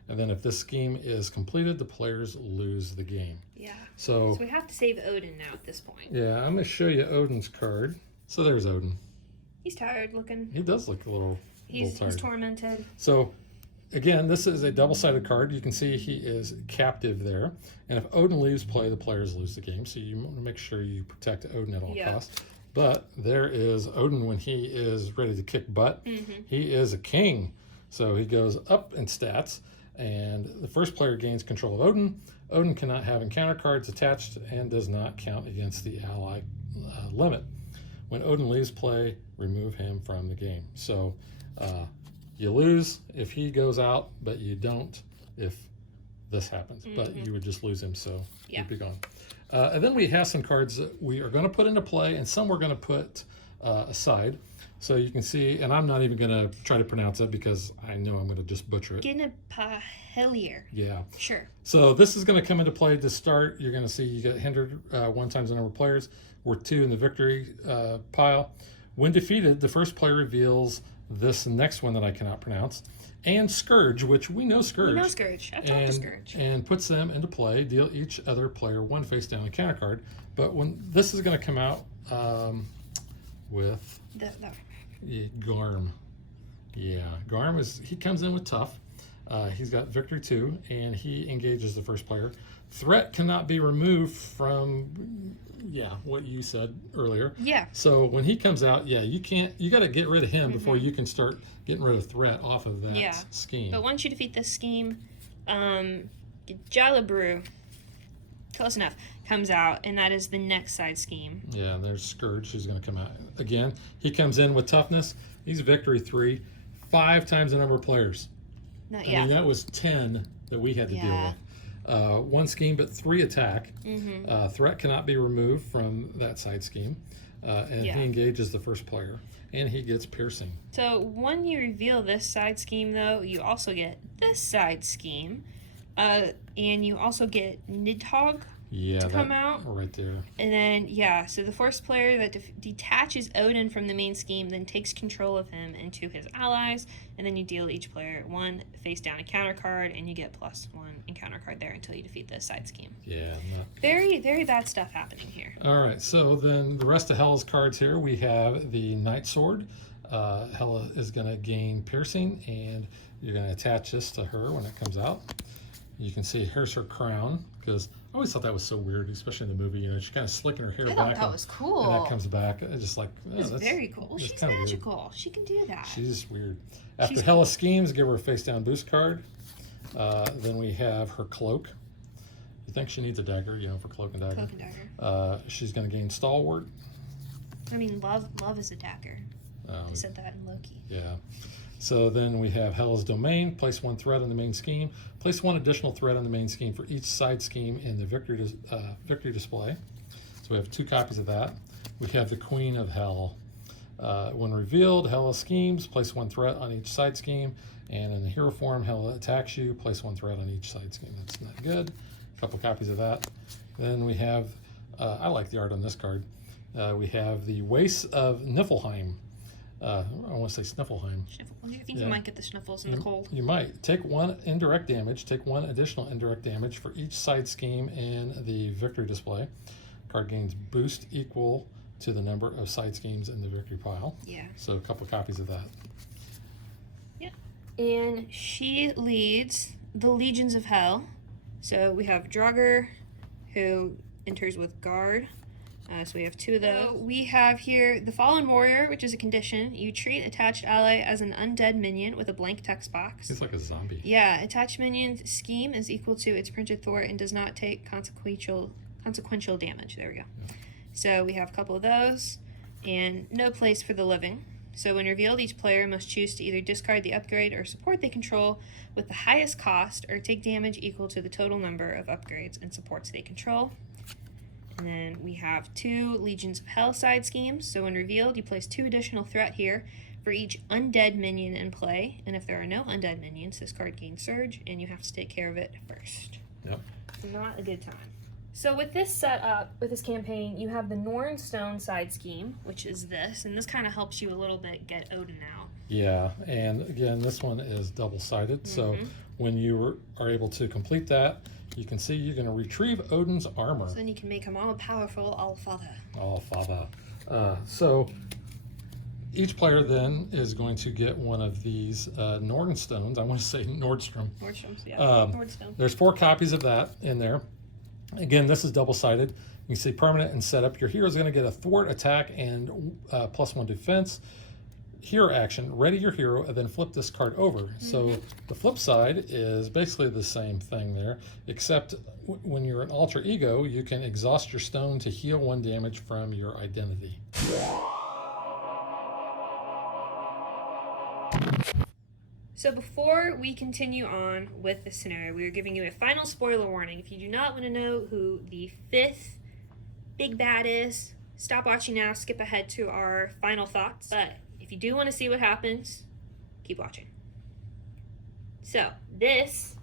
And then if this scheme is completed, the players lose the game. Yeah. So we have to save Odin now at this point. Yeah, I'm going to show you Odin's card. So there's Odin. He's tired looking. He does look a little tired. He's tormented. So again, this is a double-sided card. You can see he is captive there. And if Odin leaves play, the players lose the game. So you want to make sure you protect Odin at all costs. But there is Odin when he is ready to kick butt. He is a king. So he goes up in stats. And the first player gains control of Odin. Odin cannot have encounter cards attached and does not count against the ally limit. When Odin leaves play, remove him from the game. So you lose if he goes out, but you don't if this happens. But you would just lose him, so he'd be gone. And then we have some cards that we are going to put into play, and some we're going to put aside. So you can see, and I'm not even going to try to pronounce it because I know I'm going to just butcher it. Ginepahelier. Yeah. Sure. So this is going to come into play to start. You're going to see you get hindered 1 times the number of players. We're 2 in the victory pile. When defeated, the first player reveals this next one that I cannot pronounce, and Scourge, which we know Scourge. We know Scourge. I've talked to Scourge. And puts them into play. Deal each other player 1 face down encounter card. But when this is going to come out with Garm. Yeah, Garm he comes in with tough. He's got victory 2, and he engages the first player. Threat cannot be removed from what you said earlier. Yeah. So when he comes out, you got to get rid of him before you can start getting rid of threat off of that scheme. But once you defeat this scheme, Jalabrew, close enough, comes out, and that is the next side scheme. Yeah, there's Scourge who's going to come out. Again, he comes in with toughness. He's victory 3, 5 times the number of players. I mean, that was 10 that we had to deal with. 1 scheme, but 3 attack. Threat cannot be removed from that side scheme. And he engages the first player. And he gets piercing. So when you reveal this side scheme, though, you also get this side scheme. And you also get Nidhogg to come out. Right there. And then, so the first player that detaches Odin from the main scheme then takes control of him into his allies. And then you deal each player 1 face down encounter card, and you get +1 encounter card there until you defeat the side scheme. Yeah. Very, very bad stuff happening here. All right. So then the rest of Hela's cards here, we have the Night Sword. Hela is going to gain piercing, and you're going to attach this to her when it comes out. You can see here's her crown, because I always thought that was so weird, especially in the movie. She's kind of slicking her hair back. I thought that was cool. And that comes back. It's just like, that's very cool. She's magical. Weird. She can do that. She's weird. After Hela schemes, give her a face down boost card. Then we have her cloak. You think she needs a dagger, for cloak and dagger. Cloak and dagger. She's going to gain stalwart. I mean, love is a dagger. They said that in Loki. Yeah. So then we have Hela's Domain. Place 1 threat on the main scheme. Place 1 additional threat on the main scheme for each side scheme in the victory display. So we have 2 copies of that. We have the Queen of Hell. When revealed, Hela schemes. Place 1 threat on each side scheme. And in the hero form, Hela attacks you. Place 1 threat on each side scheme. That's not good. A couple copies of that. Then we have, I like the art on this card. We have the Waste of Niflheim. I want to say Sniffleheim. Do you think you might get the sniffles in the cold? You might. Take 1 indirect damage. Take 1 additional indirect damage for each side scheme in the victory display. Card gains boost equal to the number of side schemes in the victory pile. Yeah. So a couple copies of that. Yeah. And she leads the Legions of Hell. So we have Draugr, who enters with Guard. So we have 2 of those. We have here the Fallen Warrior, which is a condition. You treat attached ally as an undead minion with a blank text box. He's like a zombie. Yeah, attached minion scheme is equal to its printed thwart and does not take consequential damage. There we go. Yeah. So we have a couple of those, and no place for the living. So when revealed, each player must choose to either discard the upgrade or support they control with the highest cost, or take damage equal to the total number of upgrades and supports they control. And then we have 2 Legions of Hell side schemes. So when revealed, you place 2 additional threat here for each undead minion in play. And if there are no undead minions, this card gains Surge, and you have to take care of it first. Yep. Not a good time. So with this setup, with this campaign, you have the Norn Stone side scheme, which is this. And this kind of helps you a little bit get Odin out. Yeah, and again, this one is double-sided. So when you are able to complete that, you can see you're going to retrieve Odin's armor. So then you can make him all powerful, all father. All father. So each player then is going to get one of these Norn Stones. I want to say Nordstrom. Nordstrom's, yeah. Nordstone. There's 4 copies of that in there. Again, this is double-sided. You can see permanent and setup. Your hero is going to get a thwart attack and +1 defense. hero action, ready your hero, and then flip this card over. So the flip side is basically the same thing there, except when you're an alter ego, you can exhaust your stone to heal 1 damage from your identity. So before we continue on with the scenario, we are giving you a final spoiler warning. If you do not want to know who the 5th big bad is, stop watching now, skip ahead to our final thoughts. But if you do want to see what happens, keep watching. So this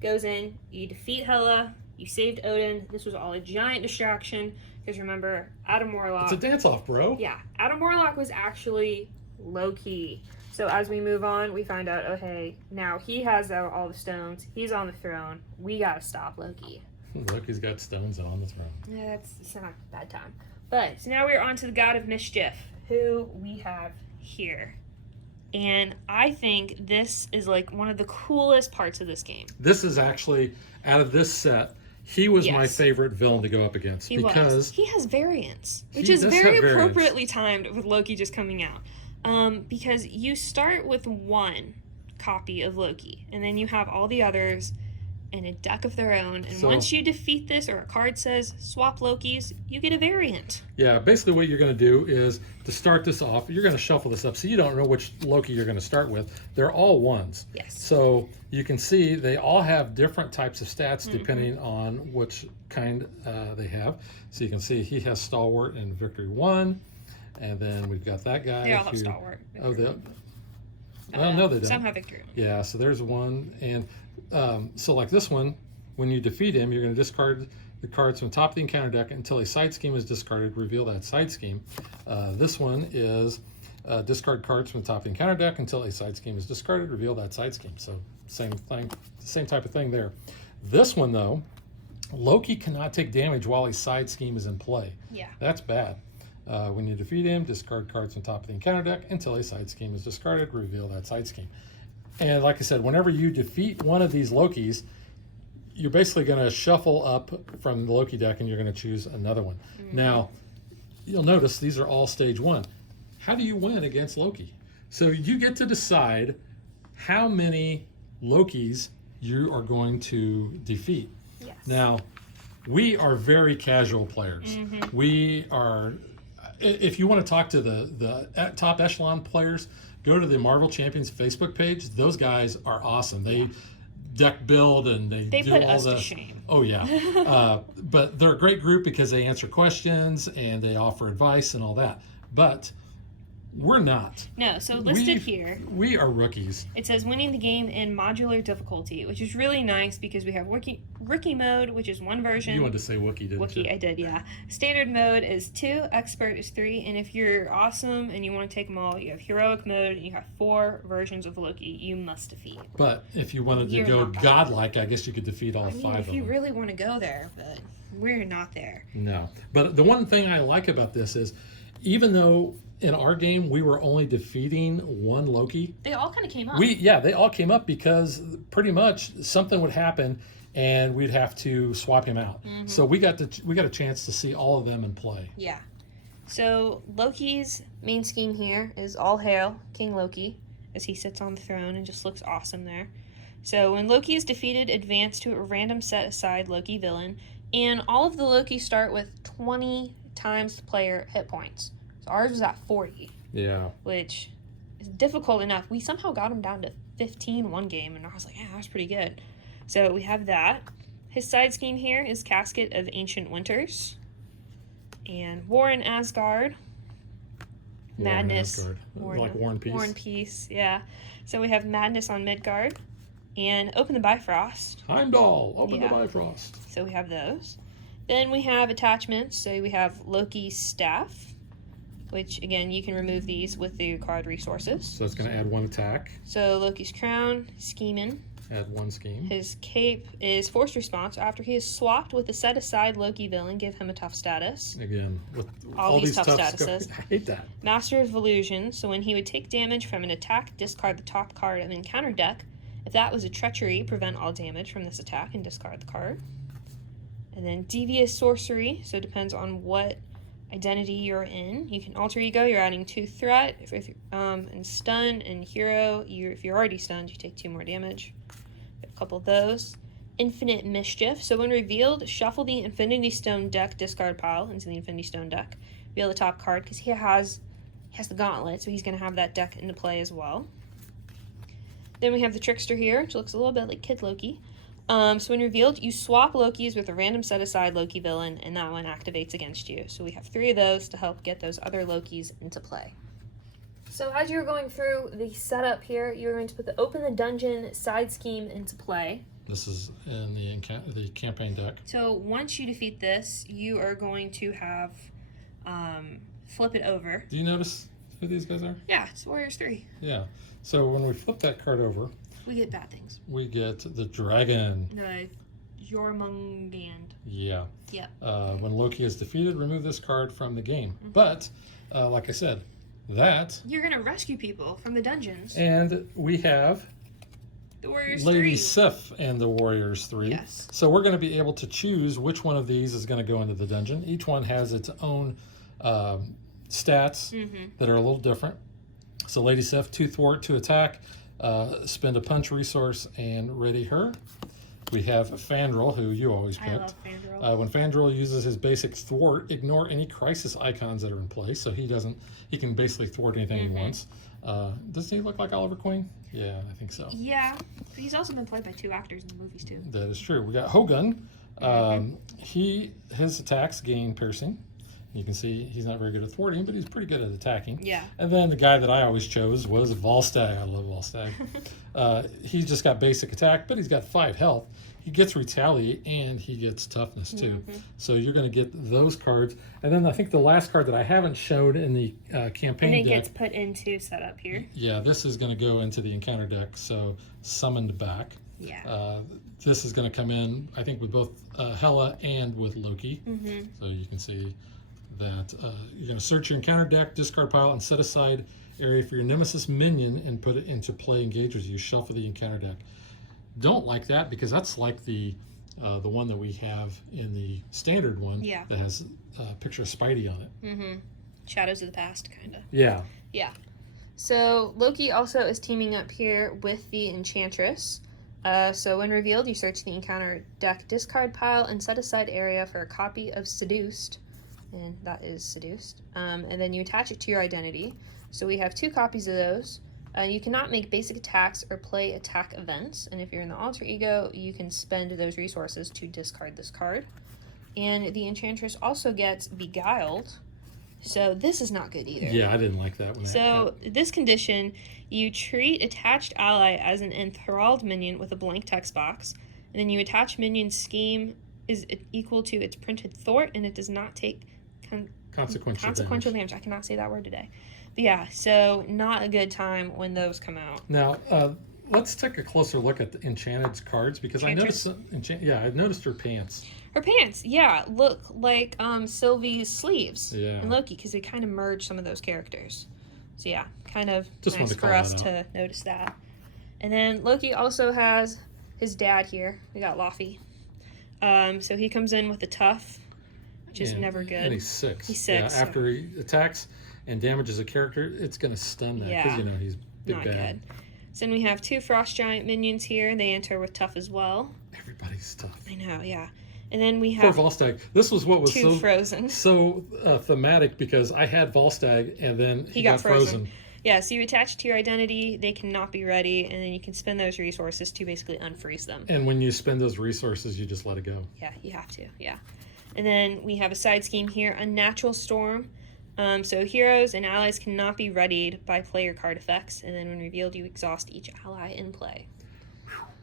goes in, you defeat Hela, you saved Odin. This was all a giant distraction because remember, Adam Warlock. It's a dance-off, bro. Yeah, Adam Warlock was actually low-key. So as we move on, we find out, oh hey, now he has all the stones. He's on the throne. We gotta stop Loki. Loki's got stones on the throne. Yeah, it's not a bad time. But so now we're on to the God of Mischief, who we have here. And I think this is like one of the coolest parts of this game. This is actually, out of this set, he was my Yes. favorite villain to go up against. He because was. He has variants, which He is does very have variants. appropriately timed with Loki just coming out. Because you start with 1 copy of Loki, and then you have all the others in a deck of their own. And So- once you defeat this, or a card says swap Lokis, you get a variant. Yeah, basically what you're going to do is, to start this off, you're going to shuffle this up so you don't know which Loki you're going to start with. They're all 1s. Yes. So you can see they all have different types of stats depending on which kind they have. So you can see he has Stalwart and Victory 1. And then we've got that guy. They all have Stalwart. Oh, well, no, they don't. Some have Victory. Yeah, so there's 1. And so like this one, when you defeat him, you're going to discard the cards from the top of the encounter deck until a side scheme is discarded, reveal that side scheme. This one is discard cards from the top of the encounter deck until a side scheme is discarded, reveal that side scheme. So same thing, same type of thing there. This one though, Loki cannot take damage while a side scheme is in play. Yeah. That's bad. When you defeat him, discard cards from top of the encounter deck until a side scheme is discarded, reveal that side scheme. And like I said, whenever you defeat one of these Lokis, you're basically going to shuffle up from the Loki deck and you're going to choose another one. Now, you'll notice these are all stage 1. How do you win against Loki? So you get to decide how many Lokis you are going to defeat. Yes. Now, we are very casual players. We are, if you want to talk to the top echelon players, go to the Marvel Champions Facebook page. Those guys are awesome. They deck build and they do put all us the. to shame. Oh yeah, but they're a great group because they answer questions and they offer advice and all that. But we're not. No, so listed here, We are rookies. it says winning the game in modular difficulty, which is really nice because we have rookie mode, which is 1 version. You wanted to say Wookiee, didn't Wookiee, you? I did, yeah. Standard mode is 2, expert is 3, and if you're awesome and you want to take them all, you have heroic mode and you have 4 versions of Loki you must defeat. But if you wanted to You're go not that. godlike, I guess you could defeat all I mean, 5 if of you them. really want to go there, but we're not there. No. But the one thing I like about this is, even though in our game we were only defeating 1 Loki, They all kind of came up. they all came up because pretty much something would happen and we'd have to swap him out. So we got a chance to see all of them in play. Yeah. So Loki's main scheme here is all hail King Loki, as he sits on the throne and just looks awesome there. So when Loki is defeated, advance to a random set aside Loki villain, and all of the Loki start with 20 times the player hit points. So ours was at 40, Yeah. which is difficult enough. We somehow got him down to 15 one game, and I was like, yeah, that's pretty good. So we have that. His side scheme here is Casket of Ancient Winters, and War in Asgard, Madness, Asgard. War, Like War and Peace. War and Peace, yeah. So we have Madness on Midgard, and Open the Bifrost. Heimdall, open Yeah. the Bifrost. So we have those. Then we have attachments. So we have Loki's staff, which again you can remove these with the card resources. So it's going to add 1 attack, So Loki's crown, Schemin. add 1 scheme. His cape is forced response. After he is swapped with a set aside Loki villain, give him a tough status. Again, with All these tough sc- statuses. I hate that. Master of Illusion. So when he would take damage from an attack, discard the top card of an encounter deck. If that was a treachery, prevent all damage from this attack and discard the card. And then Devious Sorcery. So it depends on what identity you're in. You can alter ego, you're adding 2 threat, and stun, and hero, if you're already stunned, you take 2 more damage. A couple of those. Infinite Mischief. So when revealed, shuffle the Infinity Stone deck discard pile into the Infinity Stone deck. Reveal the top card because he has the Gauntlet, so he's going to have that deck into play as well. Then we have the Trickster here, which looks a little bit like Kid Loki. So when revealed, you swap Lokis with a random set-aside Loki villain, and that one activates against you. So we have 3 of those to help get those other Lokis into play. So as you're going through the setup here, you're going to put the Open the Dungeon side scheme into play. This is in the campaign deck. So once you defeat this, you are going to have flip it over. Do you notice who these guys are? Yeah, it's Warriors 3. Yeah. So when we flip that card over, we get bad things. We get the dragon. The Jormungand. Yeah. Yep. When Loki is defeated, remove this card from the game. But, like I said, you're going to rescue people from the dungeons. And we have the Warriors Lady 3. Sif and the Warriors 3. Yes. So we're going to be able to choose which one of these is going to go into the dungeon. Each one has its own stats that are a little different. So Lady Sif, 2 thwart, 2 attack, spend a punch resource, and ready her. We have Fandral, who you always picked. I love Fandral. When Fandral uses his basic thwart, ignore any crisis icons that are in place. So he can basically thwart anything he wants. Does he look like Oliver Queen? Yeah, I think so. Yeah, but he's also been played by 2 actors in the movies too. That is true. We got Hogun. His attacks gain piercing. You can see he's not very good at thwarting, but he's pretty good at attacking. Yeah. And then the guy that I always chose was Volstagg. I love Volstagg. He's just got basic attack, but he's got 5 health. He gets retaliate and he gets toughness too. So you're going to get those cards. And then I think the last card that I haven't showed in the campaign deck. And it deck, gets put into setup here. Yeah, this is going to go into the encounter deck. So summoned back. Yeah. This is going to come in, I think, with both Hela and with Loki. So you can see that you're going to search your encounter deck, discard pile, and set aside area for your nemesis minion and put it into play. Engage with you. Shuffle the encounter deck. Don't like that because that's like the one that we have in the standard one that has a picture of Spidey on it. Shadows of the Past, kind of. Yeah. Yeah. So Loki also is teaming up here with the Enchantress. So when revealed, you search the encounter deck discard pile and set aside area for a copy of Seduced. And that is Seduced. And then you attach it to your identity. So we have 2 copies of those. You cannot make basic attacks or play attack events. And if you're in the alter ego, you can spend those resources to discard this card. And the Enchantress also gets Beguiled. So this is not good either. Yeah, I didn't like that one. So this condition, you treat attached ally as an enthralled minion with a blank text box. And then you attach minion scheme is equal to its printed thwart, and it does not take consequential damage. I cannot say that word today. But yeah, so not a good time when those come out. Now, let's take a closer look at the Enchanted cards because I noticed, I noticed her pants. Her pants, look like Sylvie's sleeves in Loki because they kind of merge some of those characters. So yeah, kind of just nice for us to notice that. And then Loki also has his dad here. We got Laufey. So he comes in with a tough, which is never good. And he's 6. He's 6. Yeah, after he attacks and damages a character, it's going to stun that because he's big not bad. Good. So then we have 2 Frost Giant minions here. They enter with tough as well. Everybody's tough. I know, yeah. And then we have poor Volstagg. This was what was 2 Frozen. So thematic because I had Volstagg and then he got frozen. Yeah, so you attach to your identity, they cannot be ready, and then you can spend those resources to basically unfreeze them. And when you spend those resources, you just let it go. Yeah, you have to, And then we have a side scheme here, Unnatural Storm. So heroes and allies cannot be readied by player card effects, and then when revealed, you exhaust each ally in play.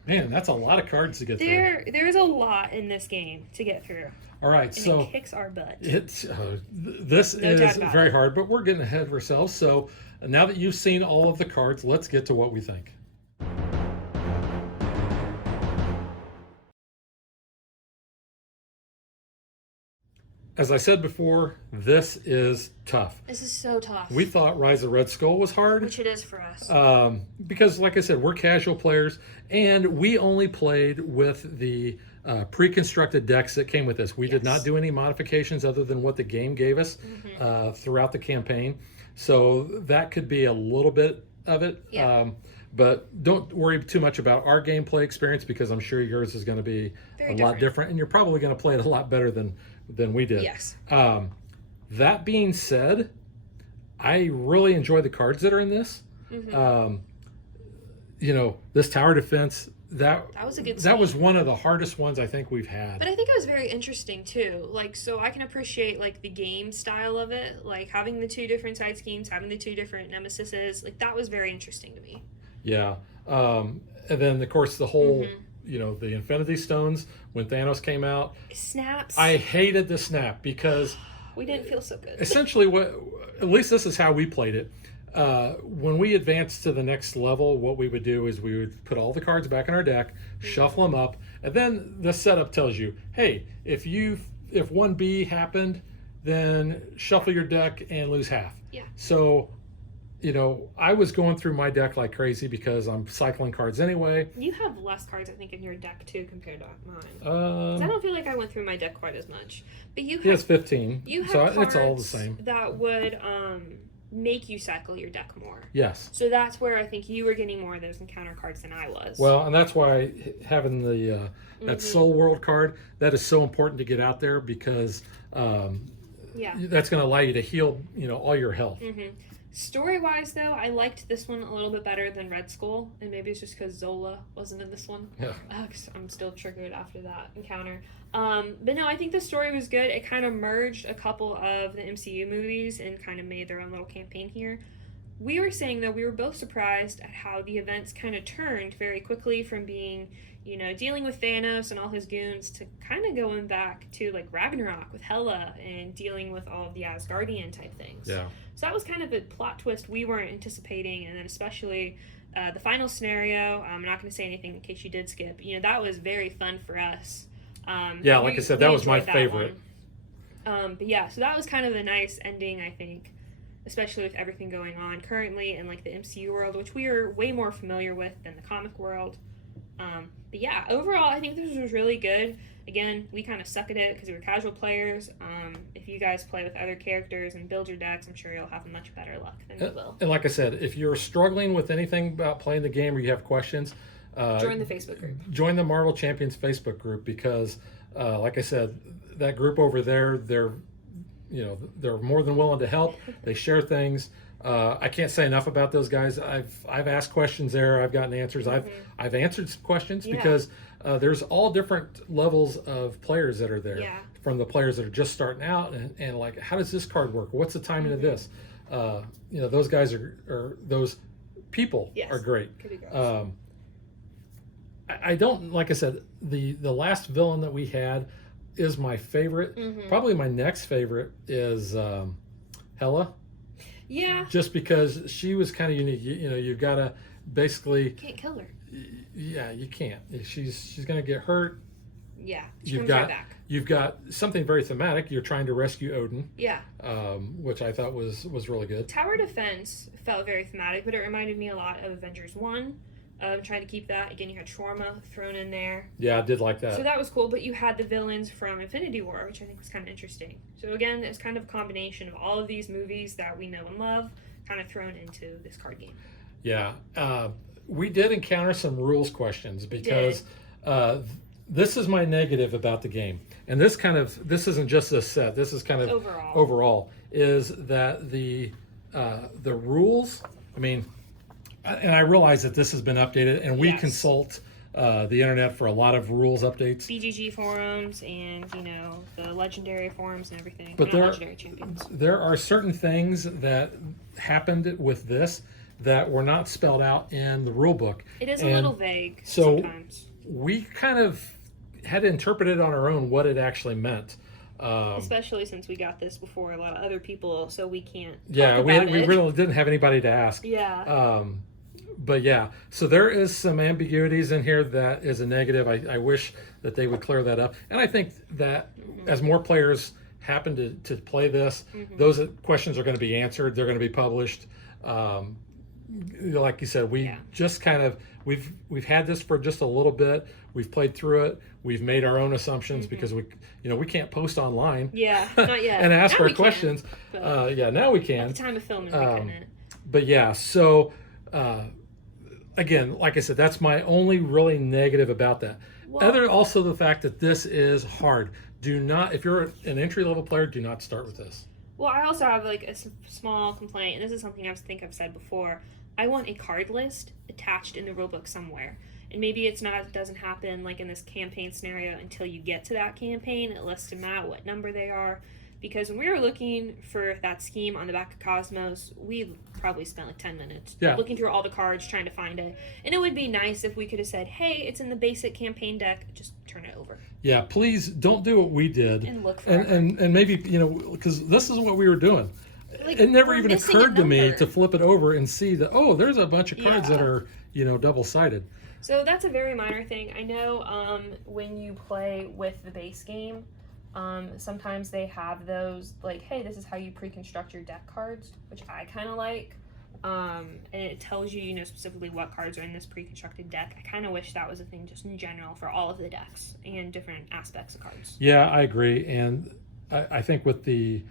Man, that's a lot of cards to get through. There's a lot in this game to get through. All right, and so it kicks our butt. This is very hard, but we're getting ahead of ourselves. So now that you've seen all of the cards, let's get to what we think. As I said before, this is tough. This is so tough. We thought Rise of Red Skull was hard. Which it is for us. Because, like I said, we're casual players, and we only played with the pre-constructed decks that came with this. We did Yes. not do any modifications other than what the game gave us throughout the campaign. So that could be a little bit of it. Yeah. But don't worry too much about our gameplay experience, because I'm sure yours is going to be Very lot different, and you're probably going to play it a lot better than we did. Yes. That being said, I really enjoy the cards that are in this. You know, this tower defense, that was a good that was scheme. one of the hardest ones I think we've had. But I think it was very interesting too. Like, so I can appreciate like the game style of it, like having the 2 different side schemes, having the 2 different nemesises. Like that was very interesting to me. Yeah. And then of course the whole, you know, the Infinity Stones when Thanos came out. Snaps. I hated the snap because we didn't feel so good. essentially at least this is how we played it. When we advanced to the next level, what we would do is we would put all the cards back in our deck, shuffle them up, and then the setup tells you, hey, if 1B happened, then shuffle your deck and lose half. Yeah. So, you know, I was going through my deck like crazy because I'm cycling cards anyway. You have less cards, I think, in your deck too compared to mine. 'Cause I don't feel like I went through my deck quite as much. But you have, He has 15, you have so cards it's all the same. that would make you cycle your deck more. Yes. So that's where I think you were getting more of those encounter cards than I was. Well, and that's why having the that Soul World card, that is so important to get out there, because yeah. that's going to allow you to heal, you know, all your health. Story-wise, though, I liked this one a little bit better than Red Skull, and maybe it's just because Zola wasn't in this one. Yeah. 'Cause I'm still triggered after that encounter. But no, I think the story was good. It kind of merged a couple of the MCU movies and kind of made their own little campaign here. We were saying, though, we were both surprised at how the events kind of turned very quickly from being, you know, dealing with Thanos and all his goons to kind of going back to, like, Ragnarok with Hela and dealing with all of the Asgardian type things. Yeah. So that was kind of a plot twist we weren't anticipating, and then especially the final scenario. I'm not going to say anything in case you did skip. You know, that was very fun for us. Yeah, like I said, that was my enjoyed that favorite. one. But yeah, so that was kind of a nice ending, I think, especially with everything going on currently in like the MCU world, which we are way more familiar with than the comic world. But yeah, overall, I think this was really good. Again, we kind of suck at it because we were casual players. If you guys play with other characters and build your decks, I'm sure you'll have much better luck than we will. And like I said, if you're struggling with anything about playing the game or you have questions, Join the Facebook group. Join the Marvel Champions Facebook group, because, like I said, that group over there, they're more than willing to help. They share things. I can't say enough about those guys. I've asked questions there. I've gotten answers. I've answered some questions because there's all different levels of players that are there. Yeah. From the players that are just starting out and like, how does this card work? What's the timing of this? Those guys are those people are great. Could be gross. I don't, like I said, the last villain that we had is my favorite. Probably my next favorite is Hela. Yeah. Just because she was kind of unique. You've got to basically. Can't kill her. Yeah, you can't. She's going to get hurt. Yeah. She comes right back. You've got something very thematic. You're trying to rescue Odin. Yeah. Which I thought was really good. Tower defense felt very thematic, but it reminded me a lot of Avengers 1. Trying to keep that. Again, you had Shawarma thrown in there. Yeah, I did like that. So that was cool, but you had the villains from Infinity War, which I think was kind of interesting. So again, it's kind of a combination of all of these movies that we know and love kind of thrown into this card game. Yeah. We did encounter some rules questions because this is my negative about the game. And this isn't just this set. This is kind of overall is that the rules, I mean, and I realize that this has been updated, and we consult the internet for a lot of rules updates. BGG forums and, the legendary forums and everything. But legendary champions. There are certain things that happened with this that were not spelled out in the rule book. It is a little vague So sometimes. we kind of had to interpret it on our own what it actually meant. Especially since we got this before a lot of other people, so we can't talk about we really didn't have anybody to ask. Yeah. But yeah, so there is some ambiguities in here that is a negative. I wish that they would clear that up. And I think that as more players happen to play this, those questions are going to be answered. They're going to be published. like you said, we just kind of we've had this for just a little bit. We've played through it. We've made our own assumptions because we can't post online. Yeah, not yet. And ask now our we questions. Can, now we can. At the time of filming, we couldn't. But yeah, so again, like I said, that's my only really negative about that. Well, also the fact that this is hard. Do not, if you're an entry level player, do not start with this. Well, I also have like a small complaint, and this is something I think I've said before. I want a card list attached in the rulebook somewhere. And maybe it doesn't happen like in this campaign scenario until you get to that campaign. It lists them out, what number they are. Because when we were looking for that scheme on the back of Cosmos, we probably spent like 10 minutes looking through all the cards, trying to find it. And it would be nice if we could have said, hey, it's in the basic campaign deck, just turn it over. Yeah, please don't do what we did. And look for and maybe, because this is what we were doing. Like, it never even occurred to me to flip it over and see that, oh, there's a bunch of cards that are, double-sided. So that's a very minor thing. I know when you play with the base game, sometimes they have those like, hey, this is how you pre-construct your deck cards, which I kind of like. And it tells you, specifically what cards are in this pre-constructed deck. I kind of wish that was a thing just in general for all of the decks and different aspects of cards. Yeah, I agree. And I think with the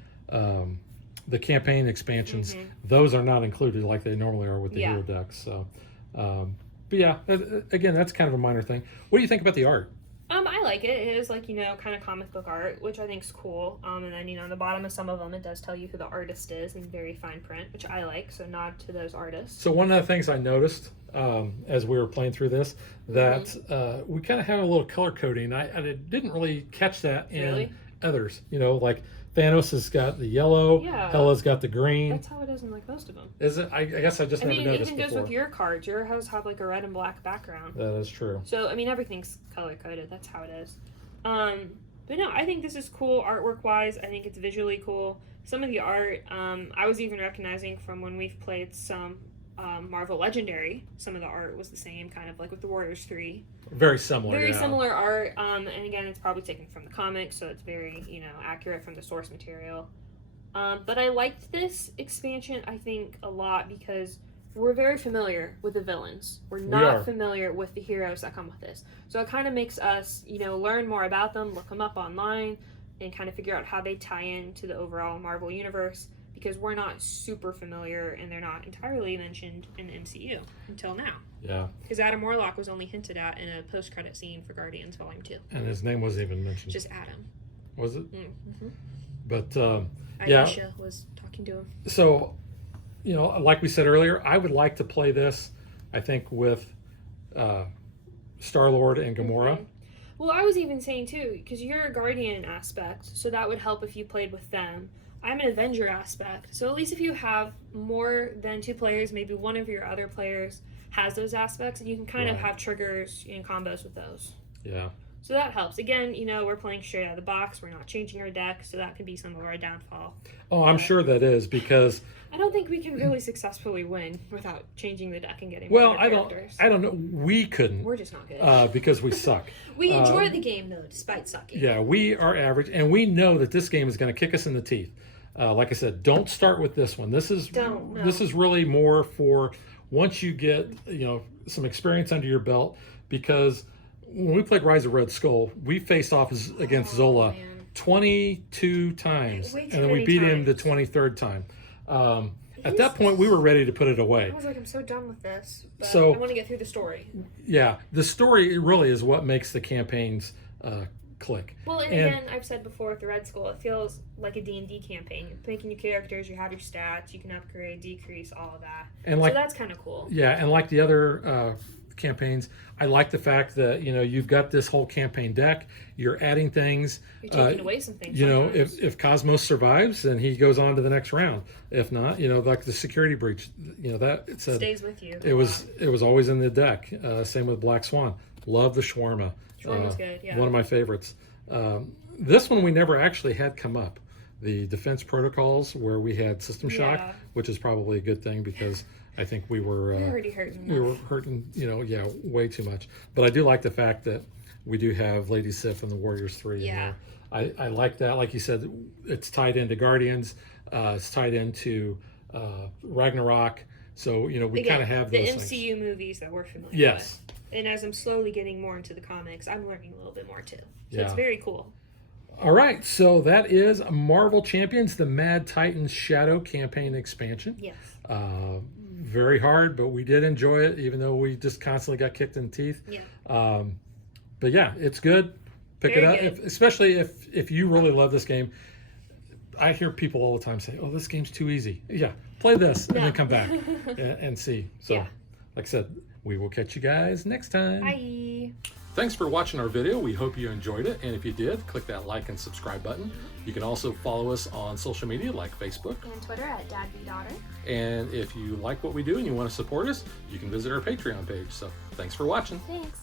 campaign expansions, those are not included like they normally are with the hero decks. So, but yeah, again, that's kind of a minor thing. What do you think about the art? I like it. It is like, kind of comic book art, which I think is cool. And then, on the bottom of some of them, it does tell you who the artist is in very fine print, which I like. So nod to those artists. So one of the things I noticed as we were playing through this, that we kind of have a little color coding. I didn't really catch that in others. Like Thanos has got the yellow, Hela's got the green. That's how it is in like most of them. Is it? I guess I just never noticed it even goes with your cards. Yours have like a red and black background. That is true. So, everything's color-coded. That's how it is. But no, I think this is cool artwork-wise. I think it's visually cool. Some of the art, I was even recognizing from when we've played some Marvel Legendary. Some of the art was the same, kind of like with the Warriors 3. Very similar. Very similar art. And again, it's probably taken from the comics, so it's very, accurate from the source material. But I liked this expansion, I think, a lot because we're very familiar with the villains. We're not familiar with the heroes that come with this. So it kind of makes us, learn more about them, look them up online, and kind of figure out how they tie into the overall Marvel universe, because we're not super familiar and they're not entirely mentioned in the MCU until now. Yeah. Because Adam Warlock was only hinted at in a post-credit scene for Guardians Volume 2. And his name wasn't even mentioned. Just Adam. Was it? Mm-hmm. But, Aisha was talking to him. So, like we said earlier, I would like to play this, I think, with Star-Lord and Gamora. Mm-hmm. Well, I was even saying, too, because you're a Guardian aspect, so that would help if you played with them. I'm an Avenger aspect, so at least if you have more than 2 players, maybe one of your other players has those aspects, and you can kind of have triggers and combos with those. Yeah. So that helps. Again, we're playing straight out of the box. We're not changing our deck, so that could be some of our downfall. Oh, I'm sure that is, because I don't think we can really successfully win without changing the deck and getting better characters. I don't know. We couldn't. We're just not good. Because we suck. We enjoy the game, though, despite sucking. Yeah, we are average, and we know that this game is going to kick us in the teeth. Like I said, don't start with this one. This is really more for once you get some experience under your belt, because when we played Rise of Red Skull, we faced off against Zola 22 times, and then we beat him the 23rd time. At that point, we were ready to put it away. I was like, I'm so done with this, but so, I want to get through the story. Yeah, the story really is what makes the campaigns click. Well, and again, I've said before with the Red Skull, it feels like a D&D campaign. You're picking your characters, you have your stats, you can upgrade, decrease, all of that. And so that's kind of cool. Yeah, and like the other campaigns, I like the fact that you've got this whole campaign deck. You're adding things. You're taking away some things. If Cosmos survives, then he goes on to the next round. If not, like the security breach, that it said stays with you. It was always in the deck. Same with Black Swan. Love the shawarma. Shawarma's good. Yeah. One of my favorites. This one we never actually had come up. The defense protocols, where we had system shock, which is probably a good thing, because I think we were already hurting. We were hurting, way too much. But I do like the fact that we do have Lady Sif and the Warriors 3 in there. I like that. Like you said, it's tied into Guardians. It's tied into Ragnarok. So, you know, we Again, kind of have the those MCU things. movies that we're familiar Yes. with. And as I'm slowly getting more into the comics, I'm learning a little bit more too. So Yeah. it's very cool. All right, so that is Marvel Champions, the Mad Titans Shadow Campaign expansion. Yes. Very hard, but we did enjoy it, even though we just constantly got kicked in the teeth. Yeah. But yeah, it's good. Pick Very it up, good. especially if you really love this game. I hear people all the time say, "Oh, this game's too easy." Yeah, play this and then come back and see. So, Yeah. like I said, we will catch you guys next time. Bye. Thanks for watching our video. We hope you enjoyed it. And if you did, click that like and subscribe button. You can also follow us on social media like Facebook. And Twitter at DadBeDaughter. And if you like what we do and you want to support us, you can visit our Patreon page. So thanks for watching. Thanks.